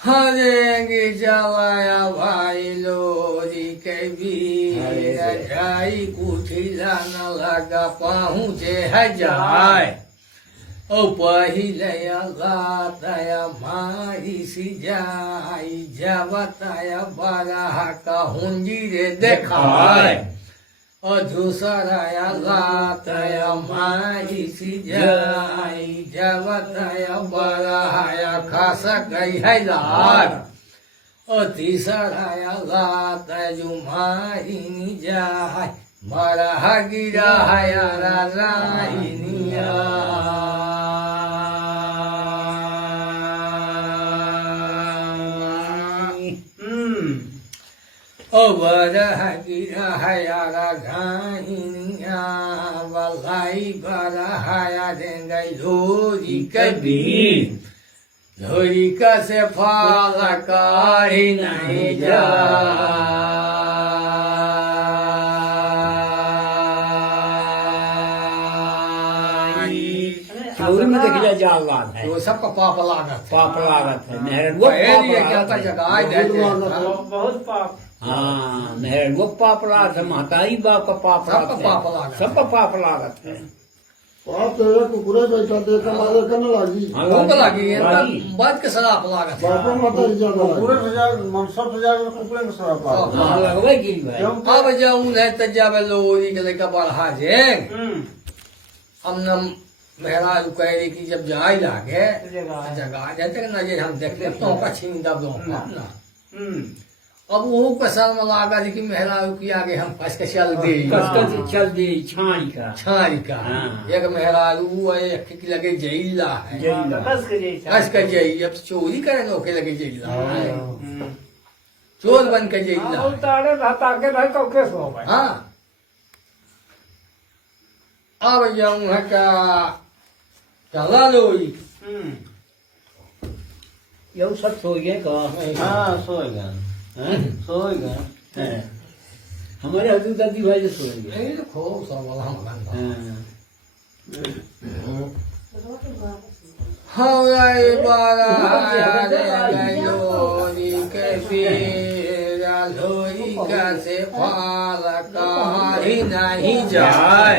हरेंगे जवाया भाई लोरी के वीर जाई कुठिला न लगा पहुँचे है जाए ओ पहिले लातया मारी सी जाई जबतया बराह का हुंजी रे देखाय ओ दूसरा लातया मारी सी जाई जबतया बराह खस गई है लाग ओ तीसरा लात जुमारी जाय बराह गिरा है राजाइनिया ओ बरह गिरा हयारा घाइनिया वलाई बरह हया देंगे लोरी कबीर लोरी का से फाल काढ़ी नहीं जा चोरी में देखिए जाल लाद है वो सबका पाप लागत पाप लागत है मेहर वो क्या जगह बहुत पाप हाँ मेहर वो पाप लागत है महतारी बाप का पाप सबका पाप लागत है। सबका पाप लागत है पाप तेरे कुकुरे बैठा थे कमाले करने लगी हाँ, भूख लगी लागी। बात के सराप लागत है। बापा माता ज्यादा कुकुरे लगी से जा मनसब से जाकर कुकुरे में सराप आ हाँ लगवे की भाई अब जाऊं है तो जब लोरी के लेकर बढ़ा जे हम न मेहरा कह रही कि जब जाए लागे जगह जाते ना जे हम देखते तो का छीन दब दो ना अब वो कसर में लागा जी कि मेहरा की आगे हम फंस के चल दे कसकस चल दी छाई का छाई का हाँ। एक मेहरा एक की लगे जईला है जईला। कस के जैसा कस के जई अब चोरी करे नौके लगे जईला है चोर बन के जईला हाँ, उतारे रहता के भाई कब के सो भाई हाँ अब जाऊं है का चला लोई ये सब सो गए का हाँ सोएगा सोएगा हमारे हजूर दादी भाई जो सो गए नहीं तो खूब सब वाला हम बंदा हवाई बारा लोरी के पीरा लोरी का से फाल काही नहीं जाए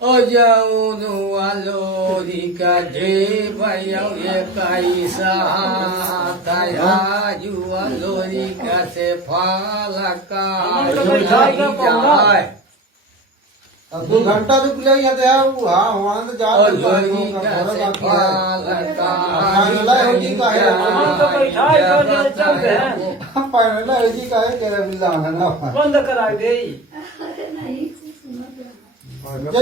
ओ जाऊ लोरी का जे भैया ये कैसा तया जुआ लोरी का से फाला का जाए अब 2 घंटा रुक जाइए तो यार हाँ वहाँ से जा और लोरी का से फाला का पहले ऐसी का है कह रहे बिल्ला ना बंद करा दे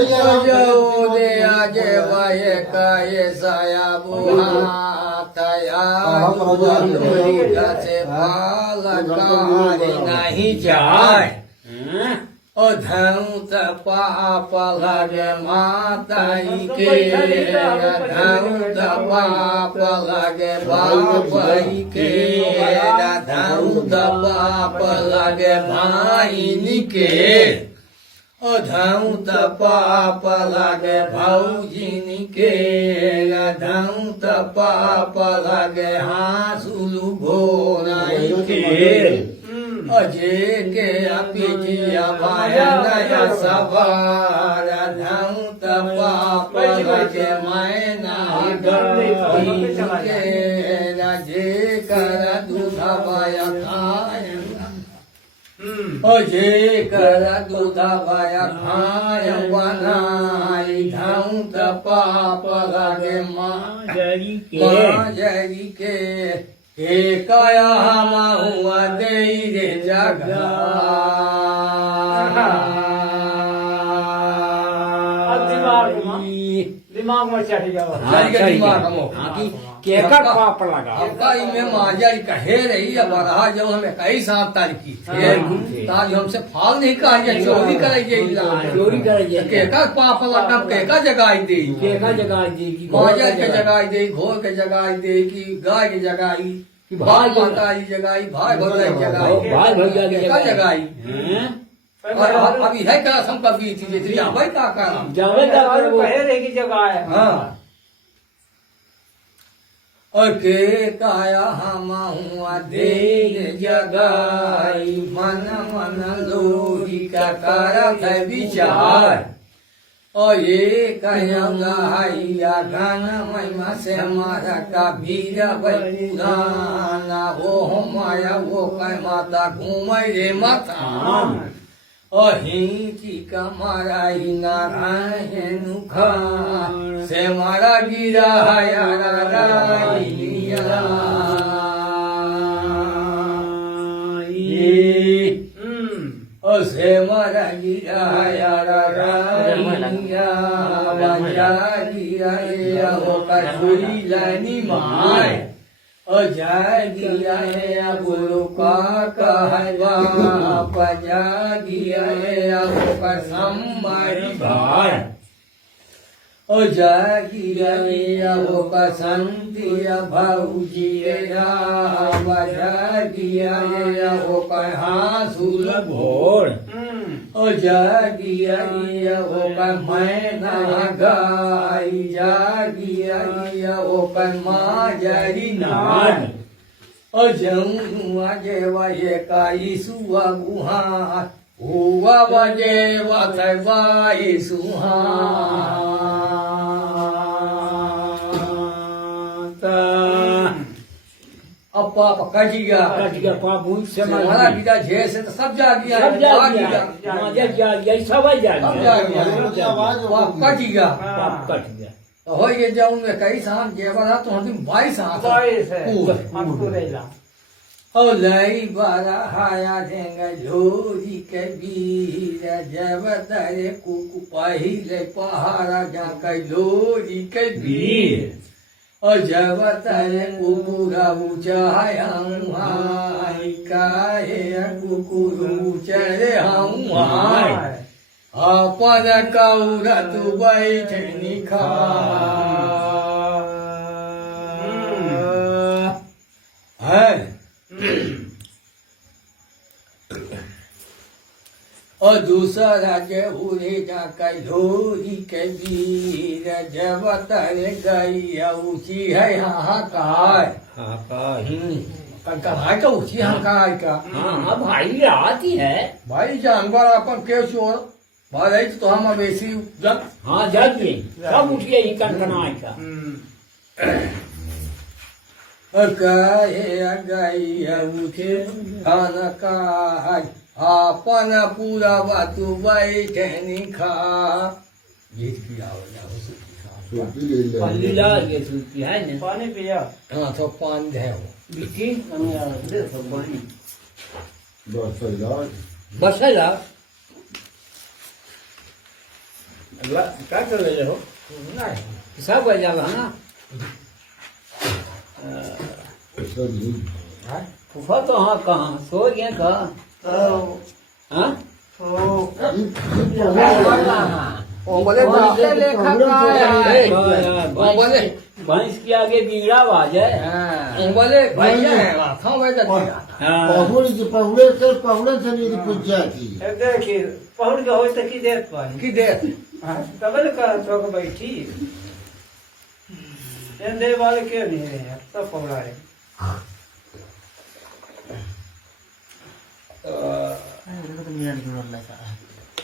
जाओ दे आजे वाये का ये साया बुहा तया लोरी का से फाला का नहीं जाए ओ धऊ पाप लगे माताई के धऊ पाप लगे बापाई के धऊ पाप लगे भाई के ओ धऊ पाप लगे भौजिनी के धऊ पाप लगे हाँसुलू भोराई के अजे के अपिजिया माया नया सवार धऊ पाप लगे मैना के जे कर दूध पाया खाय अजे कर दूध पाया खाय बनाई धऊ पाप लगे माजरी के काया हम हुआ दे रे जगा दिमाग में चढ़ जाओ केकर पाप लगा कई में माजरी कहे रही अब रहा जब हमें कई 7 तारीख की ताज हमसे फाल नहीं कहा चोरी करेगी चोरी करेगी केकर पाप लगा केकर जगाई दे केकर जगह देगी माजर के जगाई दे घोर के जगाई दे कि गाय के जगाई कि भाई माता की जगाई भाई भौजाई की जगाई भाई भौजाई की केकर जगाई और अभी है क्या हम कभी थी जितनी भाई का काम जावे का कहे रहे की जगह है हाँ और के काया हम हुआ दे जगाई मन मन लोरी का करत है विचार और ये कहया घन महिमा से हमारा का वीर पुराना वो माया वो कह माता घूमे रे माता और हिंची का मारा ही नारायण खा से मारा गिरा यारा राइया और से मारा गिरा यारा राइया बजा गिरा या हो का छुरी लानी माय ओ जय गिया है गुरु का कहवा पजा गिया है का सम्मारी भाई ओ जय गिया है का संतिया भौजी बजा गिया है का हासुल घोड़ ओ जागिया ओ का मैना गाई जागिया ओ का माजरी नान ओ जऊआ जेवा ये काई सुआ गुहा हुआ बजे वाई सुहा अब पाप कट गया पाप से हमारा गीता झे से तो सब जा गया सब जा गया माजर जा गया सब जा सब जा गया गया पाप कट गया पाप कट गया तो हो ये जाऊं मैं कई साल जेवर तो हम 22 साल बाईस है आपको रेला ओ लई बारा हाया देंगे झोरी के वीर जब तरे कुकु पहिले पहाड़ा जा के लोरी के वीर और जब तरे कुकुरा ऊंचाया हाई काहे कुकुरु चढ़े हम हाय अपन कौरा तू बैठनी खा है और दूसरा जे उड़े जाकर लोरी के वीर जब तरे गई ऊँची है हाहाकार भाई का ऊँची हाहाकार का हाँ भाई आती है भाई जानवर अपन के चोर भाई तो हम मवेशी जब हाँ जाइए सब उठिए ही कनकनाए का कहे गैया उठे खाना का अपन पूरा बातू बैठे खा गीत की आवाज सूती ले ले पहली लाल के सूती है ना पानी पिया हाँ तो पान है वो बिकी दे सब पानी बस इलाज बसला अल्लाह क्या कर रहे हो नहीं सब बजा ना सब नहीं फूफा तो हाँ कहाँ सो गए कहाँ हाँ बोले लेखा बोले भैंस के आगे बीड़ा बाजे बोले भैया है था वैसा पहुड़े से नहीं पूछ जाती देखिए पहुंच गए हो तो की देर पानी की दे तब का चौक बैठी दे वाले क्यों नहीं है सब पकड़ा है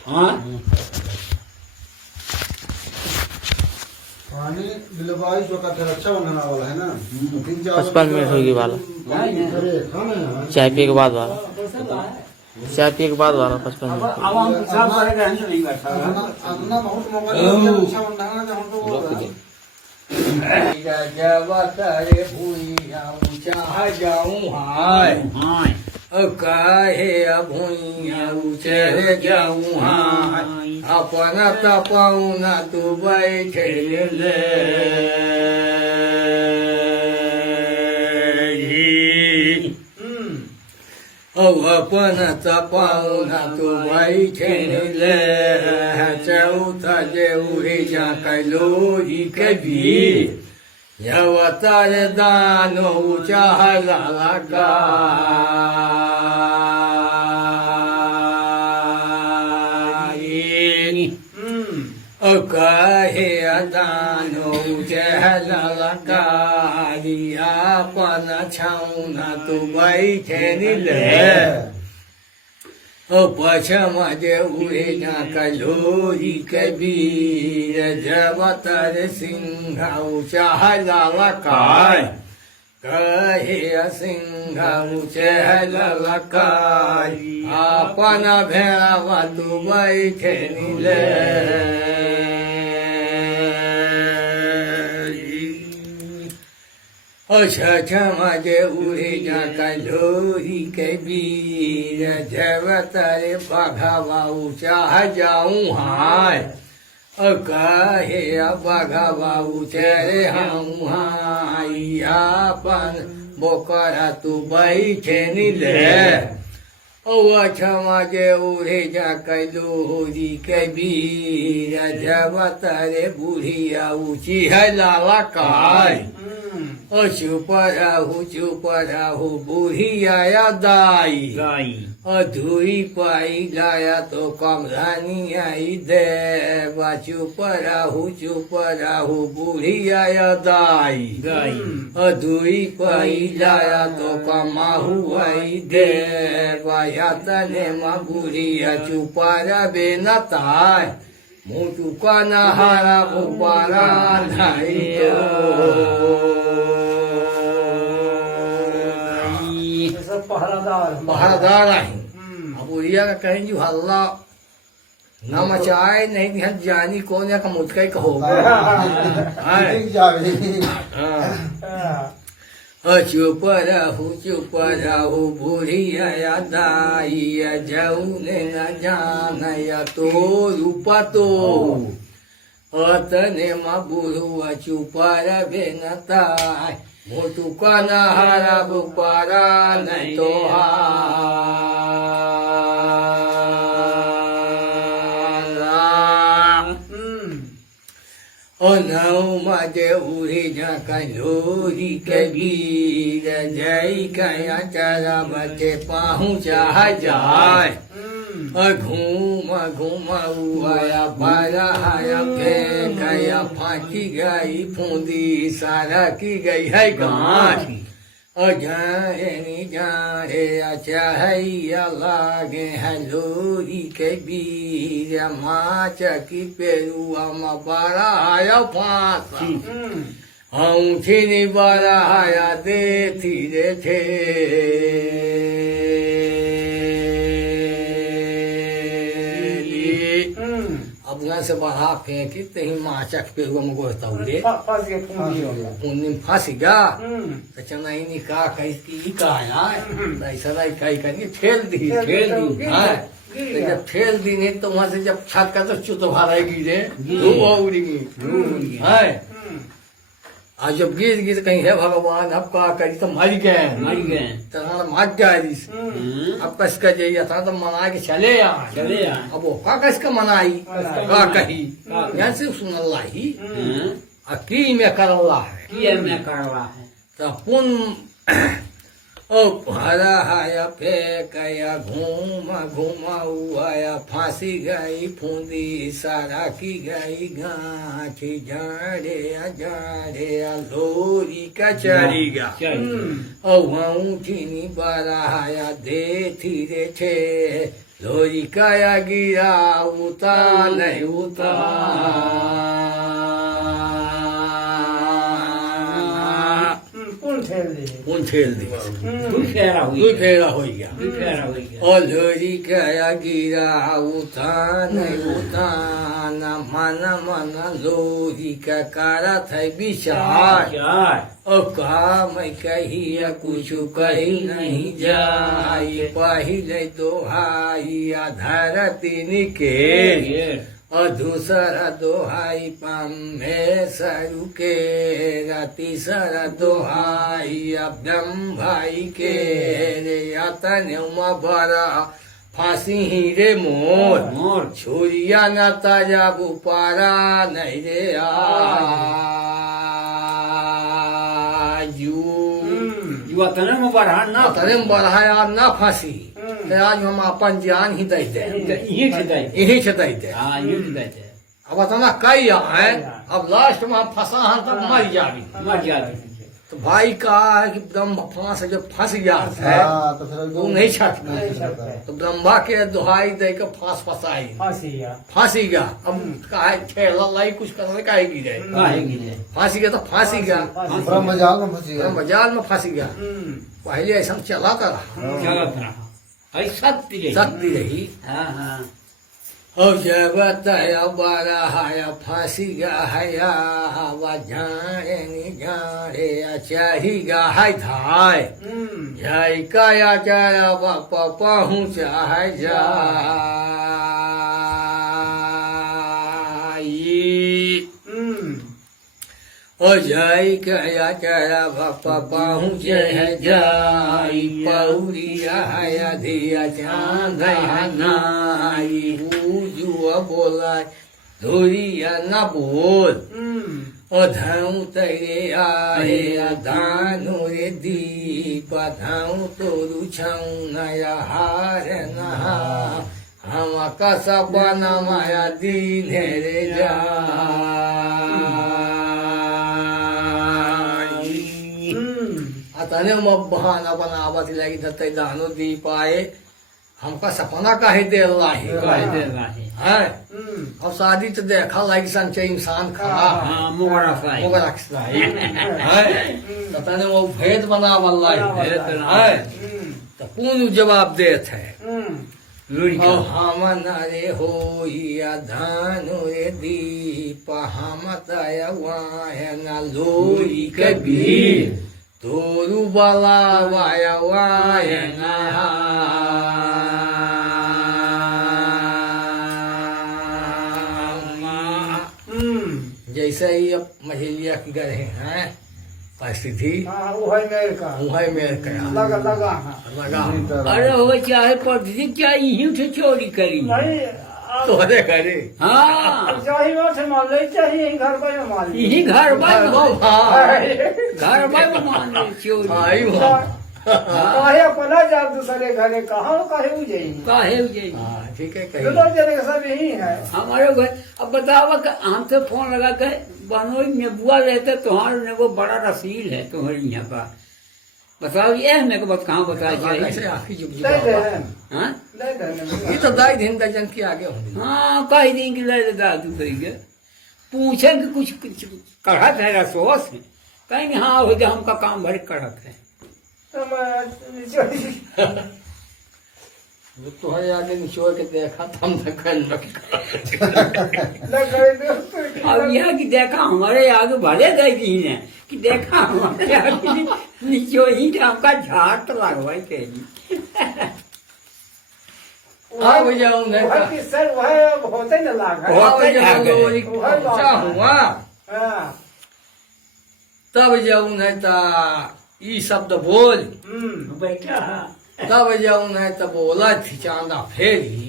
हाँ पानी दिलवाई जो का रक्षा बनाना वाला है ना 55 मिनट होगी वाला अरे खाना है चाय पिए के बाद वाला चाय पिए के बाद वाला 55 मिनट अब हम सब करेगा नहीं बैठा अपना बहुत मौका दिया रक्षा बनाना तो हमको बोल रहा है जबतरे भूया चाह जाऊं हाय हाँ काहे भूया चढ़ जाऊं हाय अपना तपौना तू बैठे ले अपन तपौना तू बैठे ले चौथा जे उड़ी जा कैलोरी कभी यवतार दानो चाहला लगा कहे दानो चहला लगा अपन छौना तू बैठे ले पछम जे उड़े जा कलोरी कबीर जबतर सिंह चाहला लकाय कहे सिंह चहला लकाय अपन भेड़ावा तू बैठे ले छम जे उड़े जा कलोरी कबीर जबतर बघवा चाह जाऊं हाय कहे बघवा चरे हम हाय अपन बोकरा तू बैठे ले छमा जे उड़े जा कलोरी कबीर जबतर बुढ़िया ऊँची है लाला काय चुप राहू बुढ़िया दाई गाई अधूरी पाई लाया तो कमरानी आई देवा चुप राहू बुढ़िया दाई गाई अधूरी पाई लाया तो कमाहू आई देवा या तने मा बुढ़िया चुपारा बेनताय मोटू का नहारा बुपारा धाई सब पहरादार पहरादार आहे अब उड़िया का कहें जी हल्ला न मचाए नहीं ध्यान जानी कौन या का मुझका ही कहोगे चुप रहू बुढ़िया दाई जऊने न जान या तो रूपा तो अतने मा बुढ़ुआ चुप रहे न ताय मोटू का नहारा बुपारा नहीं तो नौ मजे उड़ी जा कलोरी कबीर जय कया चरा बचे पहुँचा जाए घूम आया बराया फेंकया फांकी गई फूंदी सारा की गई है गाँठ अजानी जाने चाहैया लागे है लोरी के बीर माच की पेरुआ में बड़ाया फांसा हम छिनी बड़ाया दे धीरे थे अब यहाँ से बढ़ा फेंकी तही माचा के पेरुआ में गोरता उड़े फंस गए पूंजी हो गया उन फंस गया तो चनाई का कही का ऐसा कही करिए ठेल दी हाँ तो जब ठेल दी नहीं तो वहां से जब छत का तो चुत भराएगी रे उड़ी है और जब गिर गिर कहीं है भगवान अब का करी तो मर गए तो मार जाए अब कस का जाइए था तो मना के चले अब वो का कस का मनाई का कही यहाँ से सुन अल्लाह ही अकी में कर अल्लाह है तो पुन ओ हरा हाया फेंकया घुमाया फांसी गई फूंदी सारा की गई गाछी जाड़े लोरी का चढ़ीगा औठी बराया दे धीरे छे लोरी काया गिरा उता नहीं उता कौन ठेल दी फेरा हो गया और लोरी काया गिरा उतान मन लोरी का कारा था विचार और कहा मैं कहिया कुछ कही नहीं जाई पहले दोहाई आधार तीन के और दूसरा दोहाई पाम में सरू के तीसरा दोहाई अब्दम भाई के रे यातन बड़ा फांसी ही रे मोर छोरिया न ताजा बुपारा नहीं रे तने बढ़ाया ना फांसी आज हम अपन जान ही दे यही से दे अब इतना कई है अब लास्ट में फंसा है तब मर जाएगी तो भाई का एकदम फांस जब फंस गया है तो नहीं छटता तो ब्रह्मा के दुहाई दे के फांस फंसाई फांसी गया अब कहा ठेला कुछ करने का गिरे फांसी गया तो फांसी गया ब्रह्मजाल में फांसी गया पहले ऐसा चलाता रहा शक्ति रही और जब तया बड़ा है फांसी गा है हवा जाने चाही गा है धाय जय काया चारा बापा पहुँचा है ओ जय कया चारा बापा पहुँचे है जाई पौरिया है अधिया चांद है नाई जुआ बोला धोरिया न बोल ओ धाऊ तेरे आए दानो रे दीप धाऊ तोरु छाऊ नया हार नहा हम कसा बना माया दीन रे जा तने बहाना बनावत लगी धते दानो दी पाए हमका सपना काहे दे अल्लाह है अब शादी तो देखा लाइक संचय इंसान खड़ा मोगरा है तो तने वो भेद बनाव अल्लाह है तो कौन जवाब देत है हम नरे हो धानो रे दीप हम तया न लोरी कबीर तोरू बाला वाया वायना जैसे ही अब महेलिया की गए हैं परिस्थिति मेर का लगा अरे हो चाहे पद्धति क्या यही चोरी करी तो अरे करे चाहिए घर पर यही घर पर मान ले चोरी काहे पला जा दूसरे घरे काहे ठीक है जने सब यही है हमारे घर। अब बताओ हमसे फोन लगा के बनो नेबुआ रहते तुम्हारे नेबो बड़ा रसील है तुम्हारे यहाँ का बताओ ये मेरे को बत कहाँ बताया कैसे जाए आखिरी जुग ले जुग दे हाँ ले दे ये तो दाई दिन दर्जन के आगे होंगे हाँ कह दिन की ले दादू कहेंगे पूछे कि कुछ कढ़त है रसोस है कहेंगे हाँ हो जाए हमका काम भर कढ़त है तुम्हारे आगे निचोड़ के देखा तो हम तक अब यह कि देखा हमारे आगे भले गई थी ने कि देखा हमारे आगे नीचो ही हमका झाड़ तो लगवाई कहेगी हाँ भैया उन्हें वह किसर वह होते न लागा हाँ भैया लोरी पहुंचा हुआ हां तब जब उन्हें ता ई शब्द बोल बैठा तब जब उन्हें तो बोला थी चांदा फेरी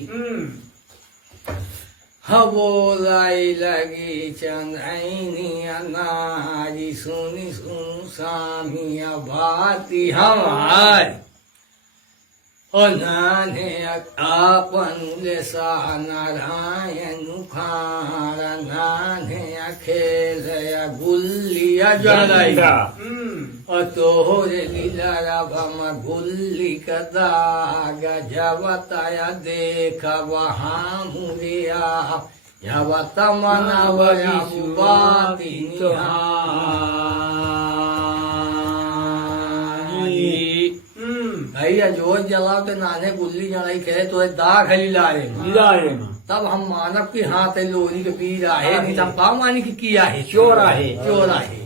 हाँ बोलाई लगी चंदनिया नारी सुनी सुन सामिया बाती हमारी ओ नाने आपन ले सा नारायण खारा नाने खेल गुल्लिया जलाई तोहरे लीला राम गुल्ली कदाग जवताया देख वहाँ मुरिया जवत मनावया सुबाती भैया जोत जलाओ तो नाने गुल्ली जलाई कहे तो दाग हली लारे तब हम मानव की हाथ है लोरी के पीर आहे नहीं तब का मानी की किया है चोर आहे चोर आहे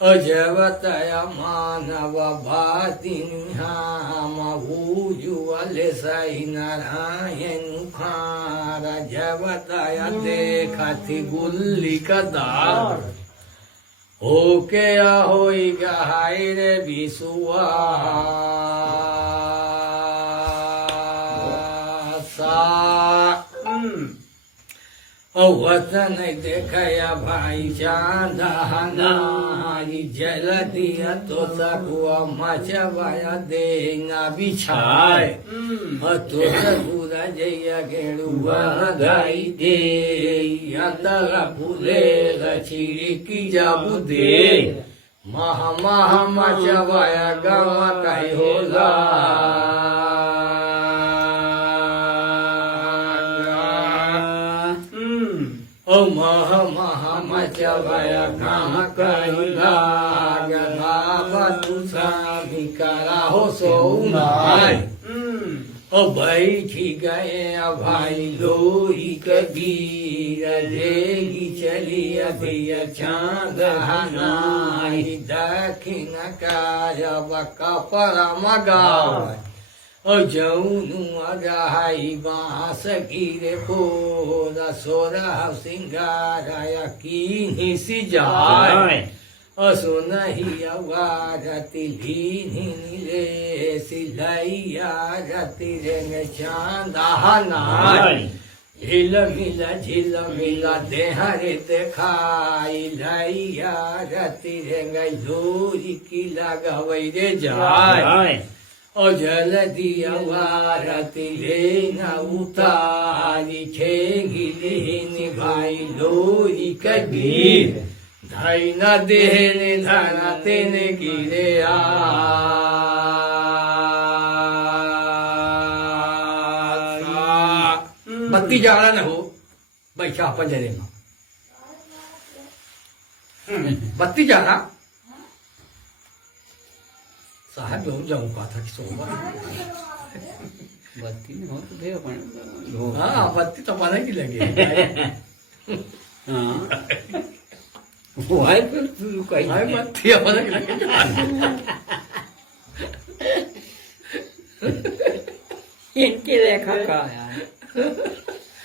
अजवतय मानव भातिनिहामूजुअल सही नारायण खार जवतय देखति गुल्ली कदार होके होई गहाय रे बिसुआ वतन देखया भाई चांदनारी जल दिया तो सकुआ मचवाया देना बिछाए तो सकुरा जया गेड़ुआ गाई दे अंदर फूले रचिड़ी की जाबू दे महा महा मचवाया गवा कही होला ओ मह मह मचवया कहाँ कहिला गधा स्वामी करा हो सोनाय ओ बैठी गए भाई लोही कबीर देगी चली अभिया चांद हनाई दक्षिण कायब कपड़ा मगाव जौनु अगाई बांस गिरे फोरा सोरा सिंगाराया की सी जाय असो नहीं अवारती लीनी रे सिलैया रति रे चांदा नाय झिल मिला देहरे देखाई लैया रति रे लोरी की लगवै रे जाय ओ जल दिया वारती लेना उतारी छेगी लेनी भाई लोरी कबीर धाई न देने धाना तेने गिरे बत्ती जाना न हो बैठा पंजरे में बत्ती जाना साहब हो जाऊँ का था कि सोमवार बत्ती में हो तो दे अपन हाँ बत्ती तो बना की लगे हाँ वो है फिर तू कहीं हाय बत्ती बना की लगे इनकी रेखा का यार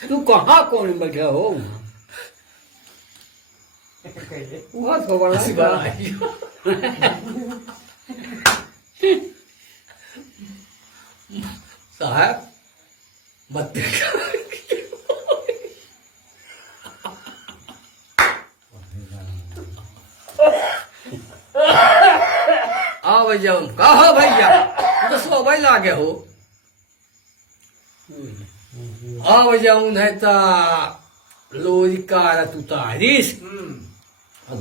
तू कहाँ कौन बैठा हो वहाँ तो बड़ा ऐसी बात आई साहब बत्ती आओ भैया कहा भैया तो सो भाई लागे हो आओ भैया उन्हें ता लोरी कार तुतारिस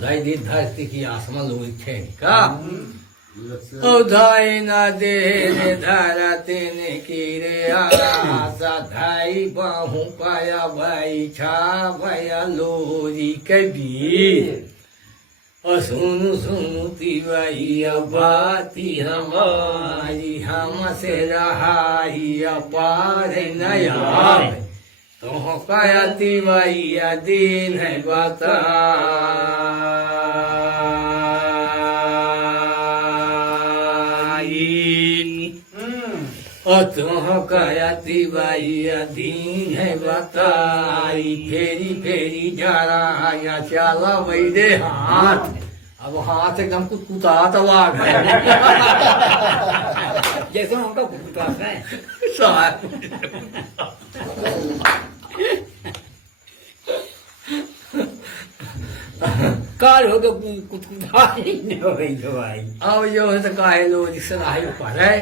धाई दी धरती की आसमान लोरी थे का धाई न दे रे धारा तेने की रे आशा धाई बाहू पाया भाई छा भया लोरी कबीर सुनु सुनु तिवाई बाती हमारी हमसे रहाई पार नया तो काया तिवाई दिन है बता तुह कया तिवाई दीन है बताई फेरी फेरी जा रहा या चला वही दे हाथ अब हाथ एकदम कुता तला गया जैसे उनका भूता है काल हो गया कुछ ही नहीं हो गई भाई। अब जो है तो काहे लो जिससे राही ऊपर है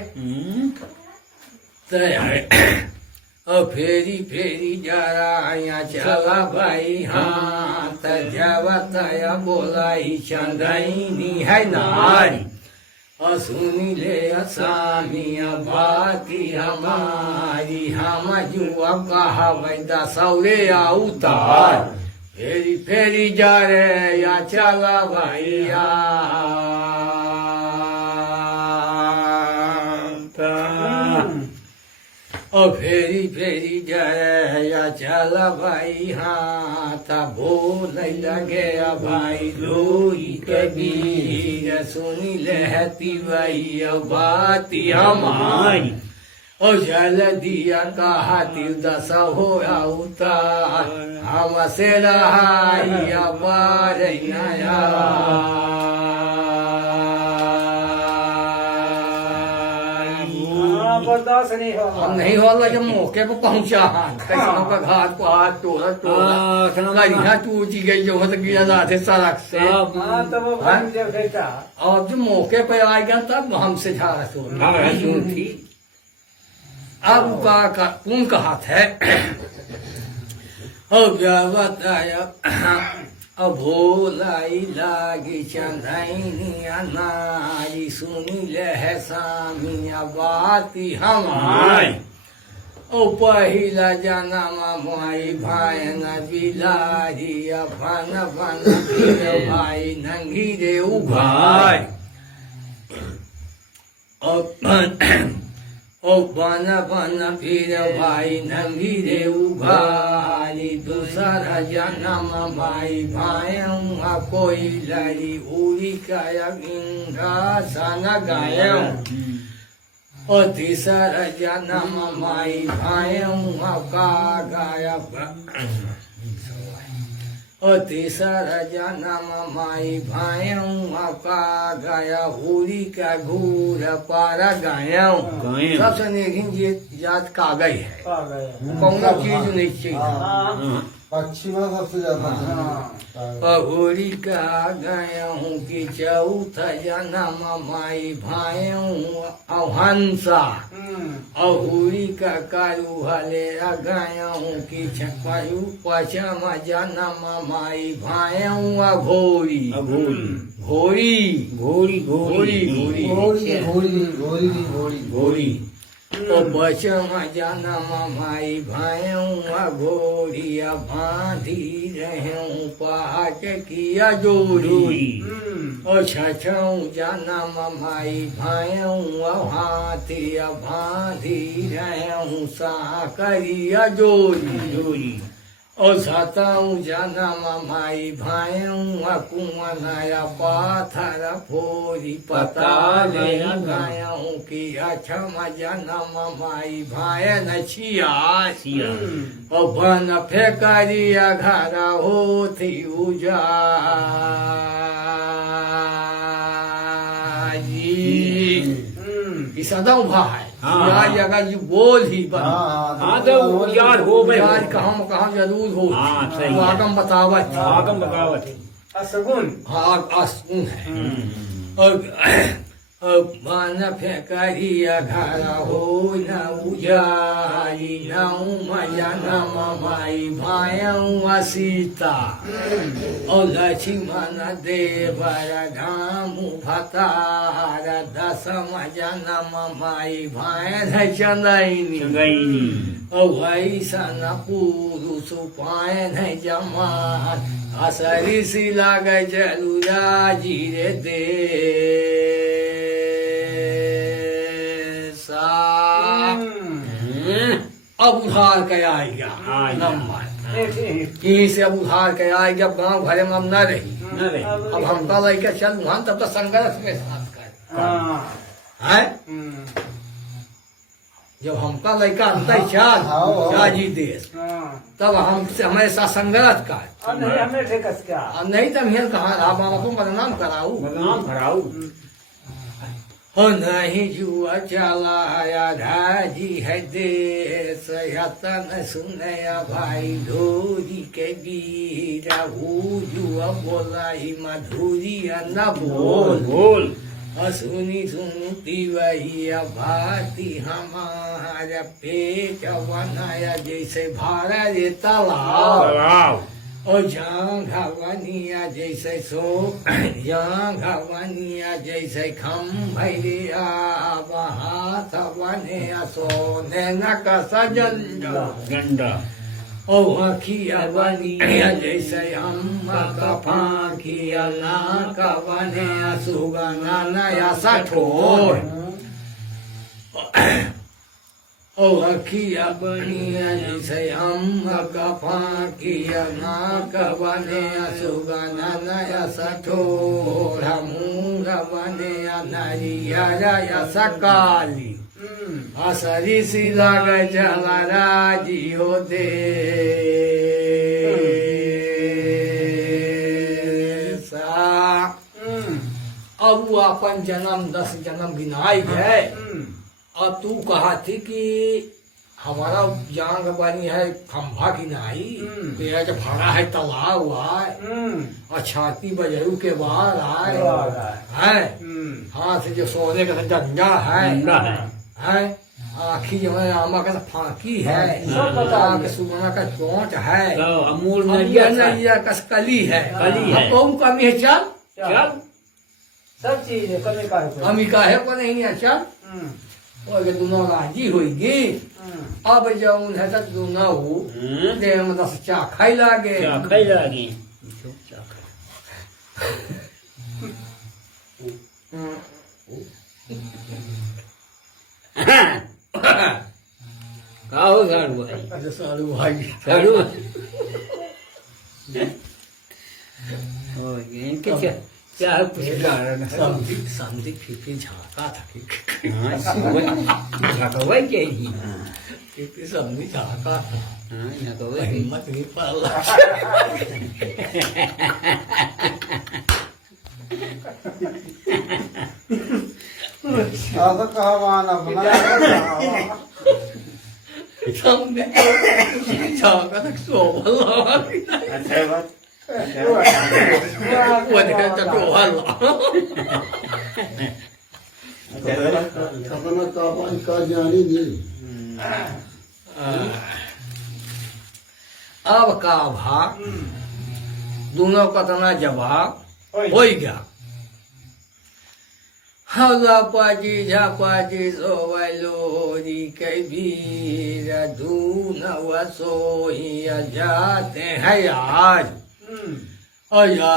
और फेरी फेरी जा रहा या चला भाई हाथ जवतया बोलाई चंदनी है नारी और सुनी ले असामिया बाती हमारी हम जुआ कहा वैदा सौरे उतार फेरी फेरी जा रे या चला भाई और फेरी फेरी जया चल भाई हाथ बोल लगे भाई लोई कबीर सुनी लहती भाई बाती हमारी और जल दिया कहा तिर दस हो उतार हम से रहाई पार नया बर्दाश्त नहीं हो हम नहीं होला जब मौके पर पहुंचा कैसनों का घाट को हाथ टोला गाड़ियाँ टूट गई जो हत गिरा जाते सड़क से हाँ तो वो जब बेटा और जब मौके पे आएगा तब हमसे झाड़ा थी अब का कौन का हाथ है अब बताया अब भोलाई लागी चंदनी नारी सुनी लह सामिया बाती हमारी ओ पहिला जन्म माई भाई न बिलारी फन फन भाई नंगी रे उघाई ओ बन बन फिर भाई नंगी रे उघारी दूसरा जन्म भाई भाई कोई लड़ी उड़ी काया इंद्रा सन गाय ओ तीसरा जन्म माई भाई का गाया ओ तीसरा जन्म माई भाई का गाया हुरी का घूर पारा गाया सबसे नेगिन ये जात कागई है आ गया कौन चीज नहीं चाहिए पक्षी में सबसे ज्यादा अघोरी का गया हूँ कि चौथा जन्म माई भाई हंसा अहुरी का कारू हले गया हूँ कि छपायु पचम जन्म माई भाई घोरी घोरी घोरी घोरी घोरी घोड़ी घोड़ी घोड़ी घोड़ी घोरी तो बचम जन्म माई भाई घोड़िया बांधी रहूं पाट किया जोड़ी और छछऊ जन्म माई भाई हाथिया बांधी रहूं सा करिया जोड़ी और सताऊ जन्म माई भाई कुमनाया पाथर फोरी पता ले गायऊ की अछम जन्म माई भाई नछिया और बन फेकरिया घर होती उजाजी सदा उभा है आज अगर ये बोल ही बन हाँ तो यार हो गए आज कहाँ जरूर हो हाँ, सही वो है। आगम बतावत आगम बगावत है असगुन हाँ असगुन है और मन फेकरिया घर हो न उजाई नऊ जनम माई भायऊ सीता ओ लक्ष्मण देवर धाम भतार दसम जनम माई भायन चंदनी ओ वैसन पुरुष पायन जमान असरी सी लाग जलुरा जीरे दे अब उधार के आएगा नंबर यहीं से अब उधार के आएगा जब गांव घरे में हम न रही अब हम कल लेकर चल वहां तब तो संघर्ष में साथ कर है जब हमका लड़का अंतर चाल शाजी देश तब हमसे हमेशा संघर्ष कर नहीं तो हम कहा बाबा को बदनाम कराऊ हो नहीं जुआ चलाया राजी है देश यतन सुनया भाई ढोरी के बीरा जुआ बोलाई मधुरी न बोल सुनी सुनती वही भाती हमारा पेट बनाया जैसे भारा रे तालाब ओ जांघवनिया जैसे सो जांघवनिया जैसे खम भैया हाथ बने सोने न का झंडा ओ अखिया बनिया जैसे अम्मा का फांखिया ना का बने सुगना नया सठोर ओ अखिया बनिया जैसे अम्मा का फांखिया ना का बने सुगना नया सठोर मुंह बने नरिया या सकाली असरी सी लाग चला राजियो दे अब वो अपन जन्म 10 जन्म गिनाई है अब तू कहा थी कि हमारा जांग बनी है खंभा की नाई तेरा जो भाड़ा है तला हुआ है और छाती बजरू के बाहर है हाथ से जो सोने का डंडा है आखी जो है आमा का फांकी है सुगना का चोट है अमूल नरिया कसकली है कौन कमी है चल सब चीज है कमी का कमी का है को नहीं है चल और दोनों राजी होगी अब जो उन्हें तक दोनों हो दे मतलब चा खाई लागे काहो सारू भाई अच्छा सारू भाई सारू ओ ये क्या क्या कुछ कारण है समझी समझी फिर झाका था हां झाकवाई के ही फिर समझी झाका था हां झाकवाई हिम्मत नहीं पाला तो कहवाना बना समझे झाका तक सो भला अच्छा बात वो देखा तो वाला अपना कापान का जानी नहीं अब का भाग दोनों का तना जवाब हो गया हला पाजी झापाजी सोवलोरी के वीर धून वसोइया जाते हैं आज अया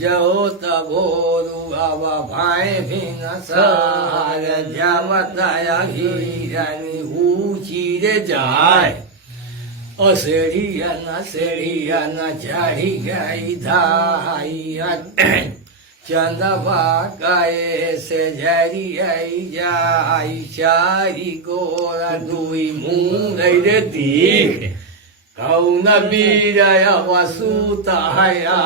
जो तबोरु अब भाई भी न सार जमताया हीरानी ऊंची रे जाए सेड़िया न चढ़ी गई धाइया चंदवा गए से झरी जाई चारी गोरा दुई मुंह रे दीख कौन बीरय वसुता हया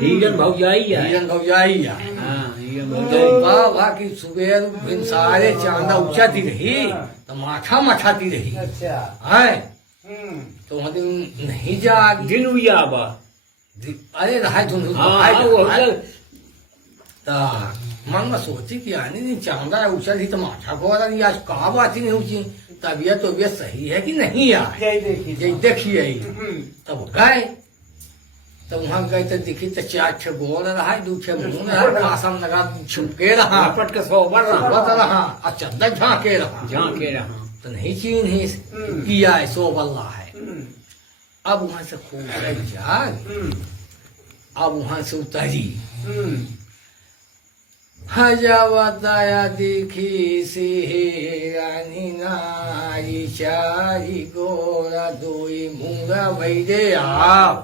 हीरन भौजाइया हिरन भौजाइया हां हीरन तो भौजाइया बाबा की सुबह सारे चांदा उचाती रही तो माथा मठाती रही अच्छा है तो हम नहीं जाग दिन उया बा अरे रहा तुम हाँ वो मन में सोची कि आने नहीं चांदा उछल ही तो माथा को वाला नहीं आज कहा बात ही नहीं ऊँची तबीयत तबीयत सही है कि नहीं यार देखिए तब गए तो वहाँ गए तो दिखी तो 4 छह गोल रहा 2 छह मुंह रहा खासम लगा छुपके रहा पट के सोबर रहा और चंदन झांके रहा तो नहीं चीन ही किया है सो बल्ला है अब वहां से खूब गई जाग अब वहां से उतरी हजावताया दिखी से रानी नारी चारी गोरा दोई मुंगा वैदे आप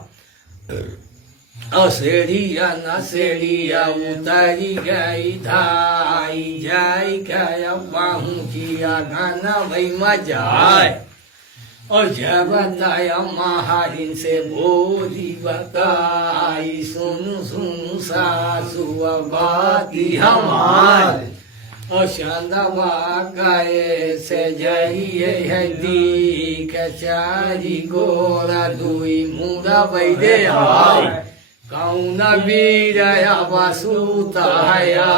असेड़िया नसेड़िया उतारी गई धाई जाई गया पहुंचिया गाना वही मजाए और जब बताया महारिन से बोली बताई सुनु सुनु सासु बाती हमारी और चंदवा गए से जाइए है दी कचारी गोरा दुई मुंगा वैदे आय कौन वीरया वसुताया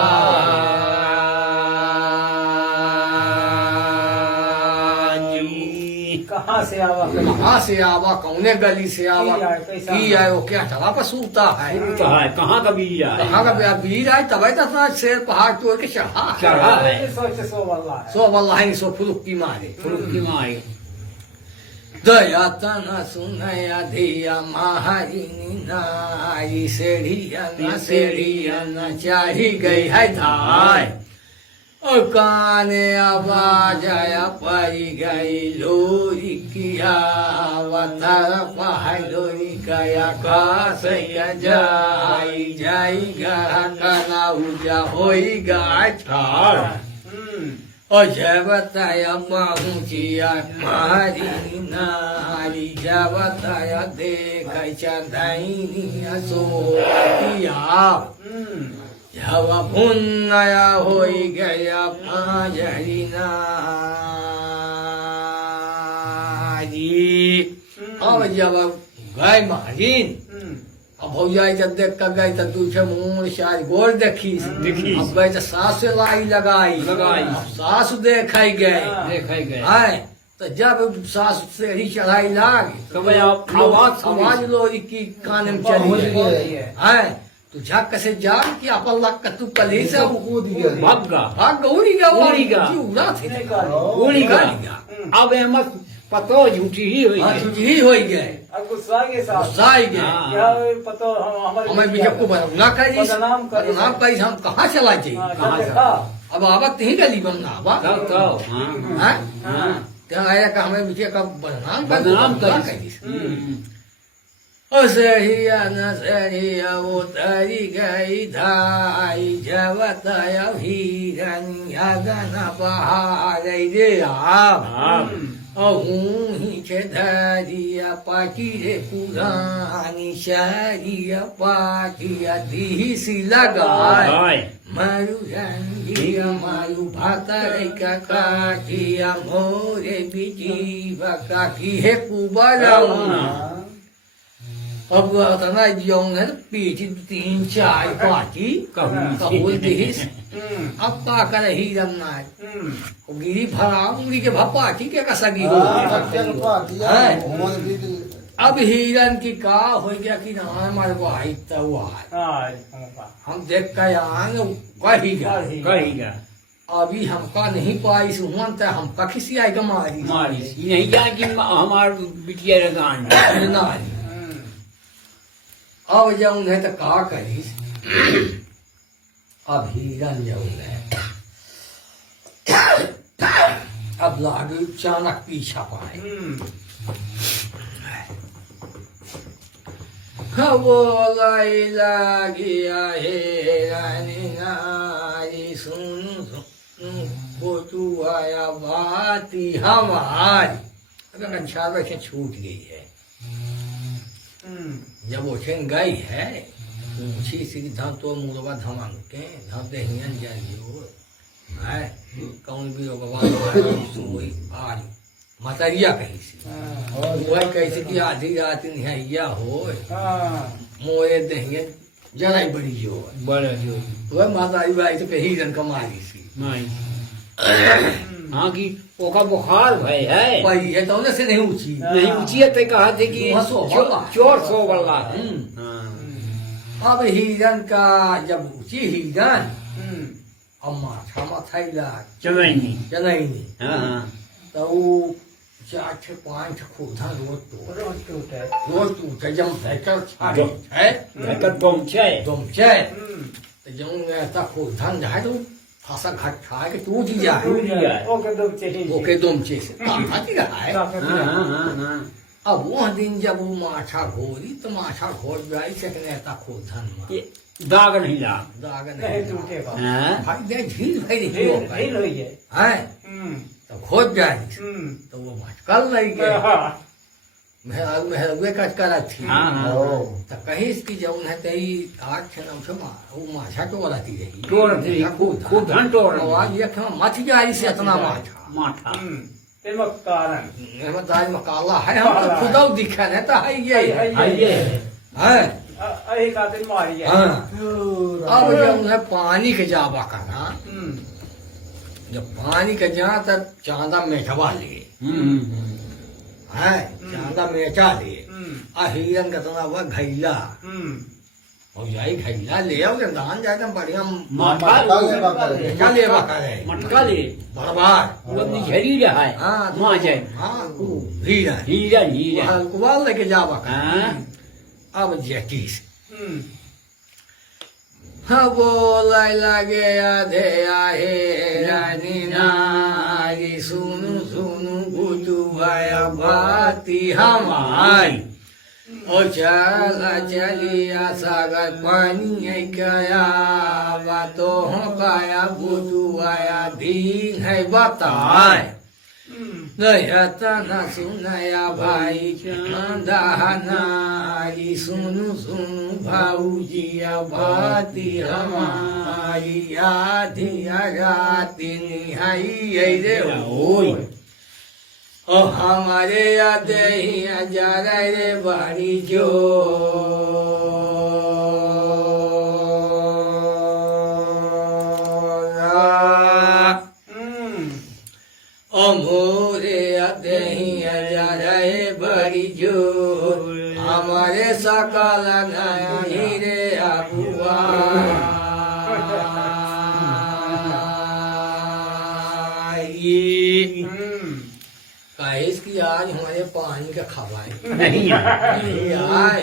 कहाँ से आवा कौने गली से आवा की आयो क्या चला पर सूता है कहाँ का बीज है कहाँ का बीर आए तब तो शेर पहाड़ तोड़ के चढ़ा है सो वल्लाह सो फुलुक्की मारे फुलकी मारे दया तना सुनया धिया महारिनी नारी सेढ़िया न चाही गई है धाय और काने आवाज आया परी गई लोरी किया वतर पहाड़ लोरी गया कास जाई जाई गा काना उजा होई गा छाड़ और जब बताया पहुंचिया मारी नारी जब बताया देख चंदाई सोतिया जब भुन्नया हो गया पाजरी नारी अब जब गए मारीन अब हो जाए जब देख कर गए तो दूसरे मुंह शायद गोल देखी अब गए तो सास से लाई लगाई अब सास देखा गए आए तो जब सास से ही चढ़ाई लाग तो आवाज लोरी की कान में चली है तू झक से जाग कि अपन लग तू कली से भाग उड़ी गया अब एमस पतो झूठी ही हो गए अब गुस्सा गए हमें भी जब को बदनाम करी बदनाम करी हम कहाँ चला जाए अब आवत नहीं गली बनना आवा क्या आया का हमें विजय का बदनाम करी सहिया न सहिया उतरी गई धाई जवतया हीरनिया गना बहार रे आप अहूँ ही धरिया पाटी रे पुरानी शरिया पाटिया दी लगाए मारू रंगिया मारू भातर का काटिया मोरे बिजीवा काटी है कुबलाऊ अब तना जोंग है पीछे 3-4 पाटी कबूल दिस अब का कर हीरन ना गिरी भरा उंगली के भपाटी के कसगी हो अब हीरन की का हो गया कि ना हमारे भाई तो हम देख कर आंग कही अभी हमका नहीं पाई सुमन तो हमका किसी आएगा मारी नहीं क्या कि हमार बिटिया रगान नारी अब जाऊं है तो का करी अब हीरन जाऊं है अब लागे अचानक पीछा पाए वो लाई लागिया हे रानी नारी सुन को तू आया बाती हमारी अगर कंछार से छूट गई है जब ओछन गई है पूछी सी धम तो मुरवा धमांग के धम ते हियन जाइयो है कौन भी सुई आज मतरिया कही सी वही कैसे कि आधी रात निहैया हो मोए देंगे जरा ही बड़ी जो है बड़ा जो वह माता बाई तो कहीं जन कमाई सी नहीं हाँ कि ओका बुखार भय है पाई है तो उन्हें से नहीं ऊंची नहीं ऊंची ते कहा थे कि वहाँ सो वाला। चोर सो वाला है अब हिरन का जब ऊंची हिरन अब माथा माथाइला चलेंगे चलेंगे हाँ हाँ तो वो 4 5 खुदा रोज टूटे जब फैकर छाड़े है भयकर बम छे तुम चे तो जब ऐसा खुदा जाए तो फांसा घाट खा के टूट ही जाए ओके तुम चे से था की रहा है हाँ अब वो दिन जब वो माछा घोरी तो माछा घोर जाए सकने ऐसा खुदा ये दाग नहीं लाग दाग नहीं हाँ भाई दे झील भाई नहीं है तो खोज जाए तो वो मचकल नहीं गया महलवे कचकरा थी हाँ हाँ तो कहीं इसकी जब उन्हें तई 8 9 से वो माछा टोराती रही टोर थी खूब धन टोर आवाज ये कि मच जाए से इतना माछा माथा हेमंत आज मकाला है हम तो खुदा दिखा नहीं तो है ये आइए है हाँ अब जब उन्हें पानी के जावा करना जब पानी के जा तब चांदा मेठवा ले है चांदा मेचा ले आ हिरन का तना हुआ घैला और यही घैला ले आओ जब दान जाए तो बढ़िया माथा मेचा ले बाका है मटका ले बर्बाद वो निझरी रहा है हाँ वहाँ जाए हाँ हीरा हीरा हीरा कुबाल लेके जावा का हाँ अब जैतीस हाँ बोलाई लगे आधे आहे रानी नारी सुनु सुनु बुतु भाया भाती हमारी ओ चला चलिया सागर पानी गया बातों काया बुतु आया दीन है बताए नयता न सुनया भाई नारी सुनु सुनु भाऊजिया भाती हमारी आधी राती निहाई रे होई ओ हमारे याद ही जा रे बाड़ी जो मोरे दही जा रहे बड़ी जो हमारे सकल नयनी रे अबुआ कहेस की आज हमारे पानी का खवाए नहीं नहीं आए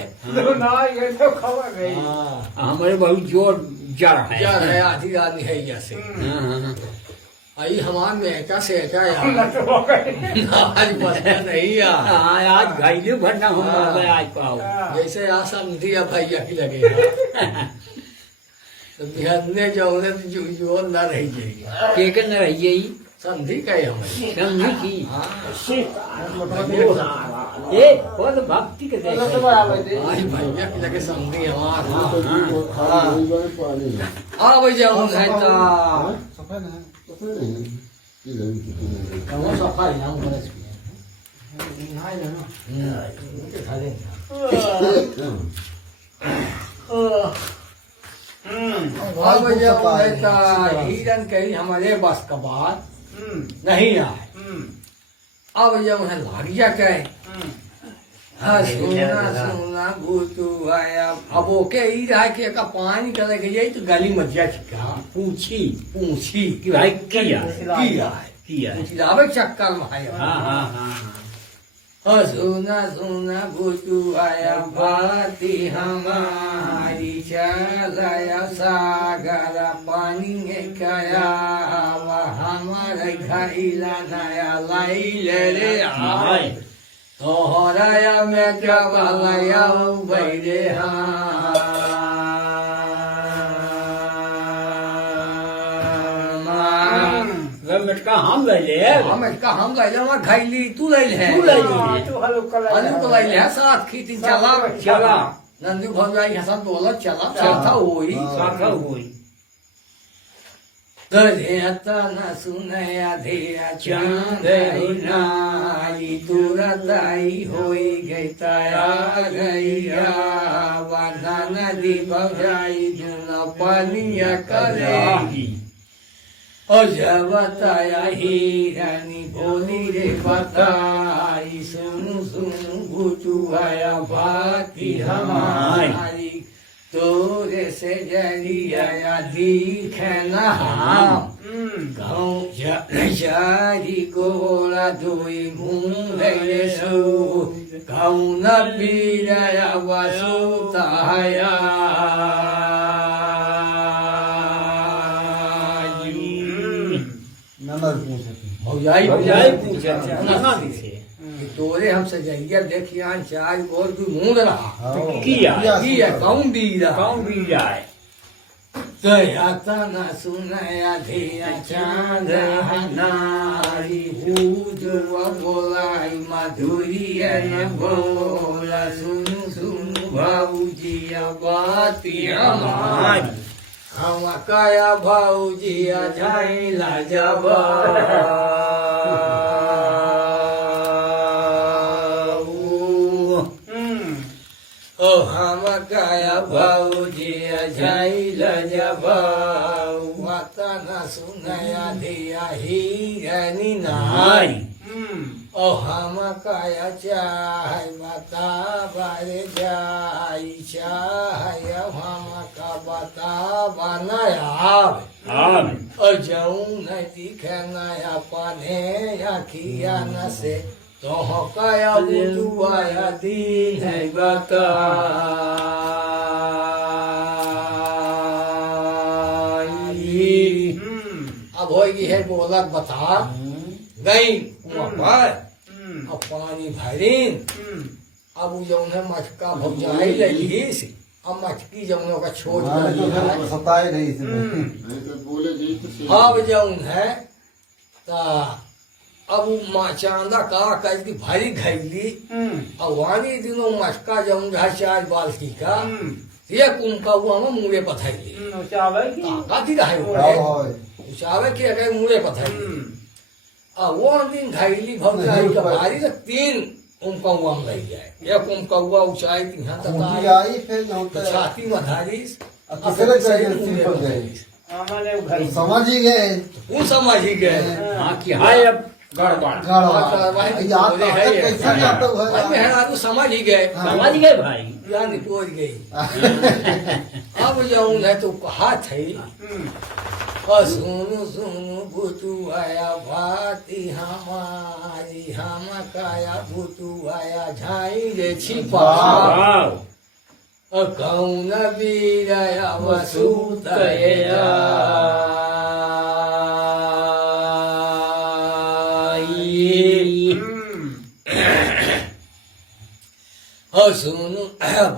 हाँ हमारे बहुत जोर जड़ है क्या है आधी आदमी है जैसे आई हमार मेहका से क्या यार आज बता नहीं यार हाँ आज घायले भरना हम आज पाओ जैसे यहाँ समझी अब भैया की लगेगा तो बिहारने जाओगे तो जो न रही जाएगी के के न रहिए ही समझी कहे हमें समझी की हाँ ये बहुत भक्ति के देख आज भैया की लगे समझी हमारा पानी अब जाऊँ है तो सफेद है कौन सफाई नाम बरस नहीं ना खा लेंगे अब जाऊँ है तो हिरन कहीं हमारे बस का बात नहीं आए अब जब उन्हें लाग जा कहे हाँ सोना सोना भूतू आया अब ओके ही रहा कि का पानी कर के जाए तो गली मत जा चिका पूछी पूछी कि भाई किया किया लावे चक्कर में आया हाँ हाँ हाँ हाँ सोना सोना भूतू आया भाती हमारी चलाया सागर पानी कया हमारे घाईला नया लाई ले रे आए तोहराया में जब लया बैरे मटका हम ले ले हम इसका हम ले ले हमार घाईली तू ले ले तू ले ले अनु को ले ले साथ खींची चला चला नंदू भौजाई हसन बोला चला साथा हुई साखा हुई तन सुनया धिया चांद नाई तुरंत आई होई गई तैयार गैया वरना नदी बजाई जुना पनिया करेगी और जब बताया हिरानी बोली रे बताई सुनु सुनु भूतू आया बाती हमारी तोरे से जरिया दिखे न हम गाँव जारी गोला धोई मुँह सो गाँव न पीरा वसुताया नंबर पूछे भौजाई पूछे कि तोरे हमसे जहिया देखिया चार गोल की मुंह रहा किया कौन दी रहा कौन भी जाए तया तना सुनया धिया चांद नारी हुआ बोलाई माधुरिया ने बोला सुनु सुनु भाऊजिया बाती हमारी हम काया भाऊजिया झाइला जबा ओ हम काया भाऊजिया झाइला जबा माता न सुनया धिया हिरनी नाई ओ हम काया चाह माता बारे जाई चाह हम का बता बनाया ओ जाऊं न दिखे नया पाने आखिया न से तो काया बुआ दीन है बता अब होगी है बोला बता गई कुआं पर अब पानी भरीन अब जौन है मटका भौजाई लगी अब मटकी जौनों का छोड़ कर सताए नहीं इसमें नहीं तो बोले जी तो सही। अब जौन है ता अब माँ चांदा का कह भारी घैली अब वानी दिनों मटका जौन रहा 4 बाल्टी का ये कुमका हुआ में मुड़े पथैली ताकत ही रहे उचावे के अगर मुड़े पथैली वो दिन घैली भौजाई का भारी तो 3 उमका हुआ में लग जाए एक उमका हुआ ऊंचाई थी यहाँ तक मुंडी आई आई फिर जो तो छाती में धारीस किसने चाहिए सिंपल गए समझ ही गए वो समझ ही गए हाँ कि हाय अब गड़बड़ याद कैसे जाता भाई है मेहरारू समझ ही गए समझ गए भाई या निपोज गई अब जाऊं है तो कहा थे सुनु सुनु भूतू आया भाती हमारी हम काया भूतू आया झाई रे छिपा कौन बीराया वसुतया सुनु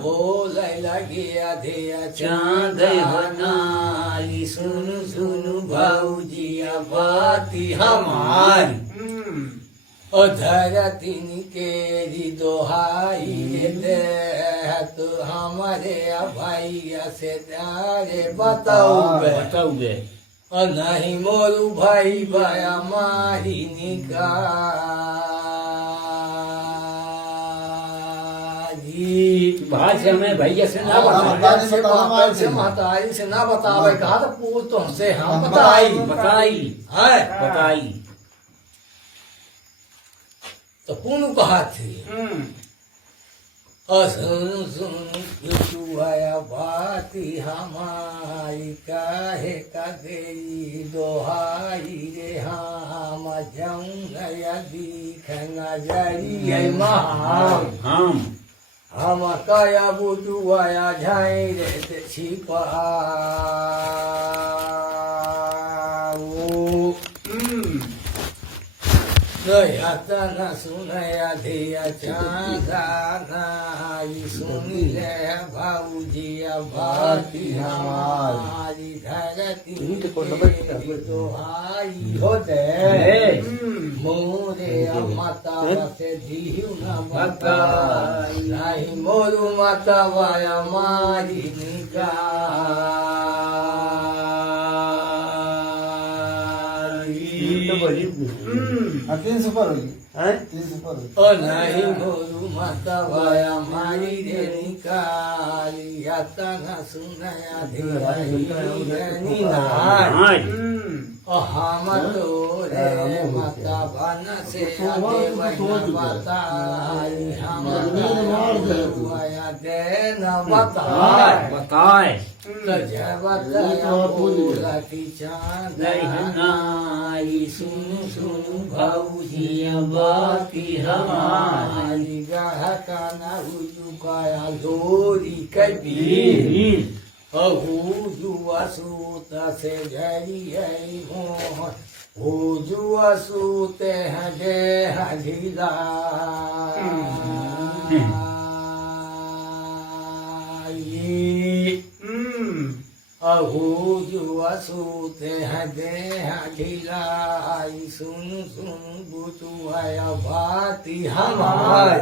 बोल लगिया धिया चांद बनाई सुनु सुनु भाऊजिया बाती हमारी ओ धरती केरी दोहाई दे तो हमारे भैया से तारे बताओ नहीं मोरू भाई बाया मारी भाषा में भैया से ना महतारी से ना बतावे कहा तो पूछ तुमसे हम बताई है बताई तो पुनु कहा थी सुन सुन तू आया बाती हमारी काहे का देरी दोहाई रे हम जाऊं नया दीख नजरिए महान हम काया बुटू आया झाई रे छिपा तना सुनया धिया चांदा नाई सुनी ले भाऊजिया बाती हमारी धरती दोहाई हो दे मोरे माता से जीव न बताई नहीं मोरू माता वाया मारी निका होली 300 पर होगी हैं 300 पर होगी ओ नहीं मोरू माता भाया मारी रे निकाली याता ना सुनाया धीरानी नार हां ओ हम तो रे माता बन से आगे बताई हम आया दे न बताए बताए की चांद नाई सुन सुन भाऊजी बाती हमारी गाहका ना हुआ लोरी कबीर अहू जुआ सूत से जरी हरी मोह हो जुआ सूते हैं जे हजीला अहू जुआ सूते हैं दे हजीलाई सुन सुन बुतुआया बाती हमार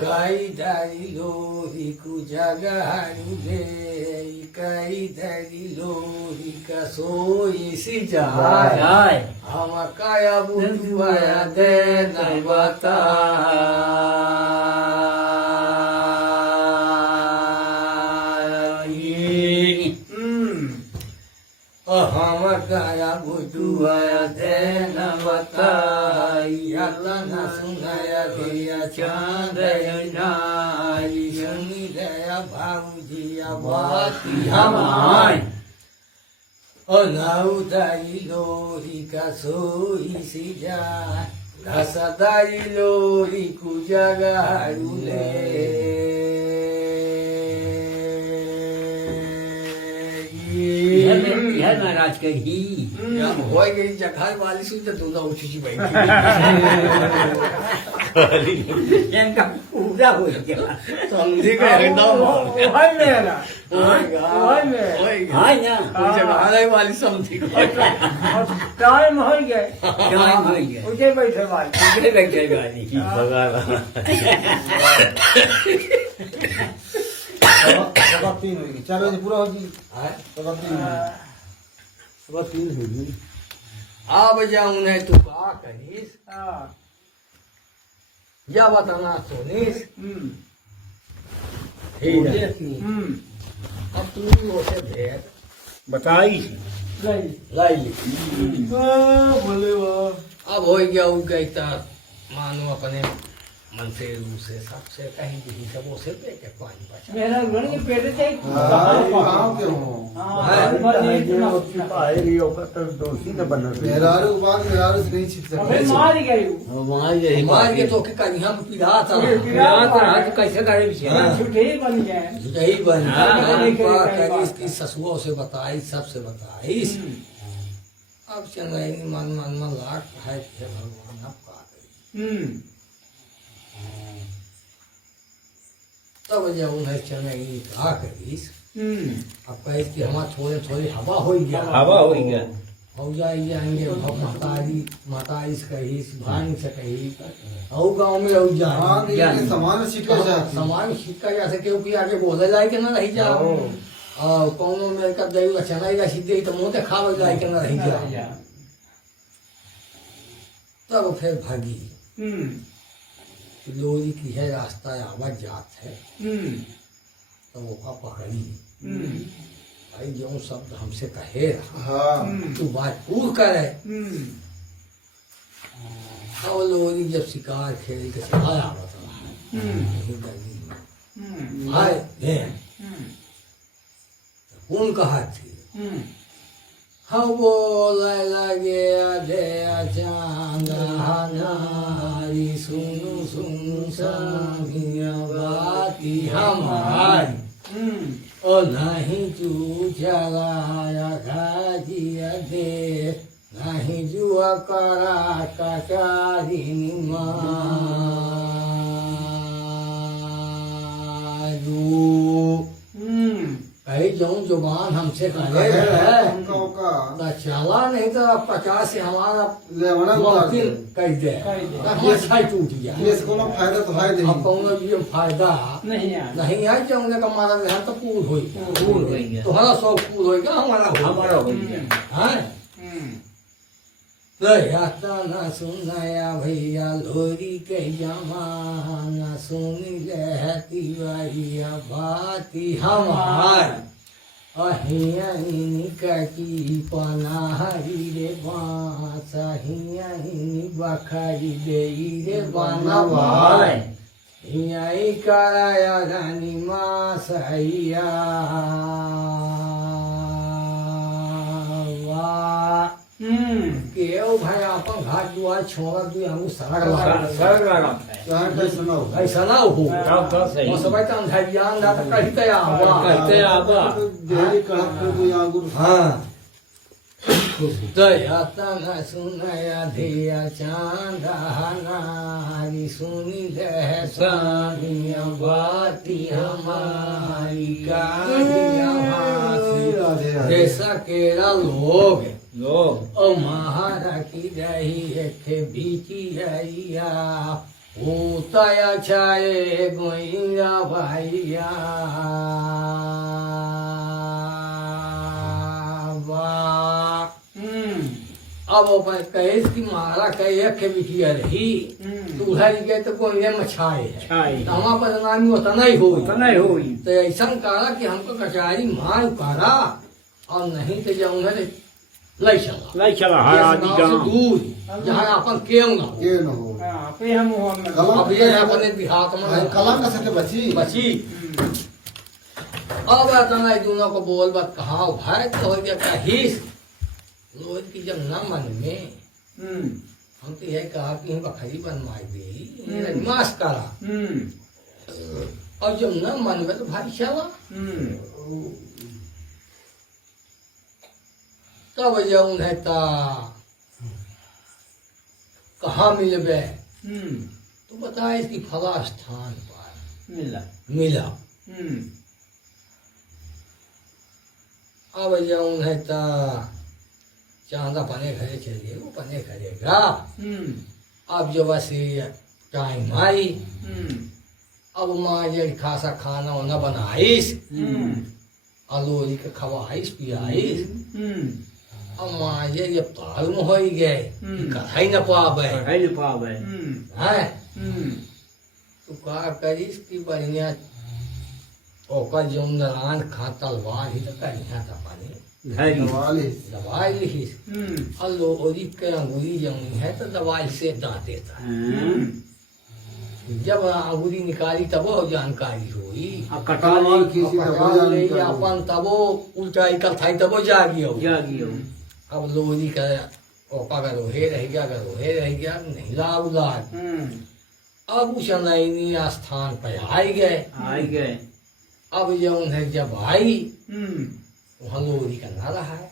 कई दरी लोरी कु जगहरी दे कई दरी लोरी का सोई सी जाए हम काया बुतुआया दे न बताई हम काया बुतुआया दे न बताई अल्लाह न सुनाया दिया चांद नाई सुनी दया भाऊजिया बाती हमारी नाऊ दाई लोरी का सोई सी जाए घसदाई लोरी कु जगारू ले यह महाराज कही हो गई जगह वाली सुन तो ना उठी भाई इनका पूरा हो गया समझी गए एकदम हाय मेरा हाय ना जगह वाली समझी गए टाइम हो गए टाइम हो गया उठे बैठे वाली उधर बैठे वाली सवा 3 होगी 4 बजे पूरा होगी सवा 3 होगी अब जाऊं नहीं तू का करीस या बताना सोनीस ठीक है अब तू उसे भेद बताई लाई ली बोले वो अब हो गया वो कहता मानो अपने मन से रूह से सबसे कहीं भी सब उसे पे के पानी बचा मेरा घर के पेट से गांव के हो दोषी न बन मेहरारू के बाद मेहरारू से नहीं छिप अबे सकते मार गई मार के तो के कहीं हम पिला था हाथ कैसे करे पीछे छुट्टी बन गए यही बन हाँ, करीस की ससुओं से बताई सबसे बताई अब चल रही मन मन मन लाख है भगवान अब का करी तब जब उन्हें चलेगी कहा करीस अब कहीस कि हमारा थोड़े थोड़े हवा हो गया हवा हो गया हो जाएंगे महतारी मातारी से कहीस भाई से कही और गाँव में हो हाँ जाए ये सामान छिपके जाते सामान छिटका जा सके कि आगे बोले जाए कि ना रही जाओ और कौनो में कब जाएगा चलाएगा सीधे तो मुँह खा जाए कि ना रही जाओ तब फिर भागी लोरी की है रास्ता आवाज जात है तो वो का पकड़ी भाई जो शब्द हमसे कहे हाँ तू बात पूर करे और लोरी जब शिकार खेल के सिखाया बता हाय कौन कहा थी हाँ बोले लगे अधे चांद नारी सुनु सुनु सामिया बाती हमारी ओ नहीं तू चलाया खाजिया दे नहीं जुआ करा कचारी मारू कहीं जाऊं जुबान हमसे करे उनका उनका ना चला नहीं तो 50 से हमारा ले मना मुमकिन कर दे हमारा छाई टूट गया ये से कोनो फायदा तो है अब नहीं कौनो भी फायदा नहीं यार नहीं है चाहूंगा कि हमारा ध्यान तो पूर्ण हो पूर्ण हो गया तुम्हारा शौक पूर्ण होगा हमारा हमारा हो गया हाँ रहता न सुनाया भैया लोरी के जमाना सुनी रहती भैया बाती हमार अहियानी की पनाहरी रे बाँस अहियानी बखरी दे रे बनवाय हियाई कराया रानी मास हैया वाह केव भाई अपन घाट दुआर छोड़ दिया हम सड़क लगा यहाँ पे सुनो ऐसा ना हो सही। वो सब तो धैर्यान दा तो कहते आवा कहते आवा। डेली कड़क पे कोई आगुर हाँ दया तना सुनया धिया चांदा नारी सुनी रह सानिया बाती हमारी कालिया हासी जैसा केरा लोग लोग ओ महारा की रही थे बीची रहिया होता छाए गोइया भैया वाह अब वो कहे कि महारा कहे के बिटिया रही तो उधर गए तो कोई मछाए है छाए। तो हमारा बदनामी होता नहीं हुई नहीं हुई तो ऐसा कहा कि हमको कचहरी मार करा और नहीं तो जाऊँ लई चला नहीं चला हर आदि गाँव से दूर जहाँ अपन केव ना हो। ये न हो पे हम अब ये अपने देहात में कलम का सके बची बची अब इतना दोनों को बोल बात कहा भाई तो हो गया कहीस लोग की जब न मन में हम तो यही कहा कि हम बखरी बनवाई दी मास करा और जब न मन में तो भाई चला तब जाऊन है ता कहाँ मिलबे तो बता इसकी फला स्थान पर मिला मिला अब जाऊन है ता चांदा पने घरे चलिए वो पने करेगा अब जब से टाइम आई अब माँ ये खासा खाना वाना बनाईस आलूरी के खवाईस पियाईस अब माँ ये ताल में हो गए कढ़ाई न पावे है पावे है तो का करीस की बढ़िया ओकर जौन दरान खा तलवार ही तो करिया था पानी धरी वाली दवाई लिखी अल्लो ओरी के अंगूरी जमी है तो दवाई से दांते था जब अंगूरी निकाली तब वो जानकारी हुई कटाल किसी का पकड़ ले भजन अपन तब वो उल्टा इकल था तब वो जागियो जागियो अब लोरी का ओका का रोहे रह गया नहीं लाग लाग अब उस नैनी स्थान पर आई गए आई गए अब जो उन्हें जब आई वहाँ लोरी का ना रहा है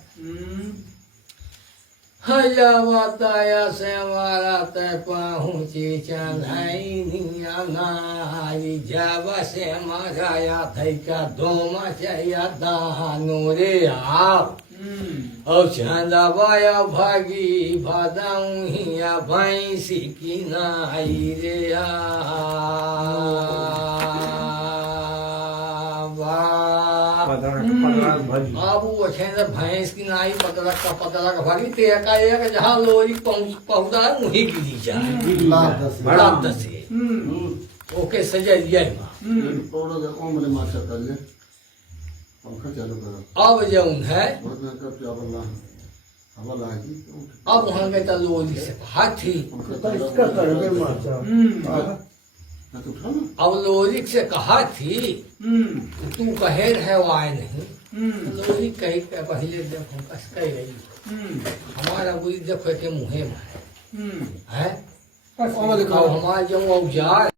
हया बताया से हमारा तय पहुँची चंदाइनिया नारी जब से मगाया थई का दोमा चया दानो रे आप और चंदाबाया भागी भादाऊहिया भैंसी की नाई रे बाबू अखेंद्र भैंस की नाई पतला भरी ते का एक जहाँ लोरी पहुँचा वहीं की दी जाए लाभ दस लाभ दसे ओके सजाइए माँ पौड़ो के उम्र में माचा कर ले पंखा चालू करो अब जौन है बहुत में कर क्या बल्ला हवा लागी अब वहाँ गए तो लोरी से हाथी पंखा इसका करबे माचा ना तो उठा ना अब लोरी से कहा थी तू कहे रहे वो आए नहीं लोरी कही के पहले देखो कस कह रही हमारा बुरी देखो के मुँहे में है और लिखा हमारा जो औजार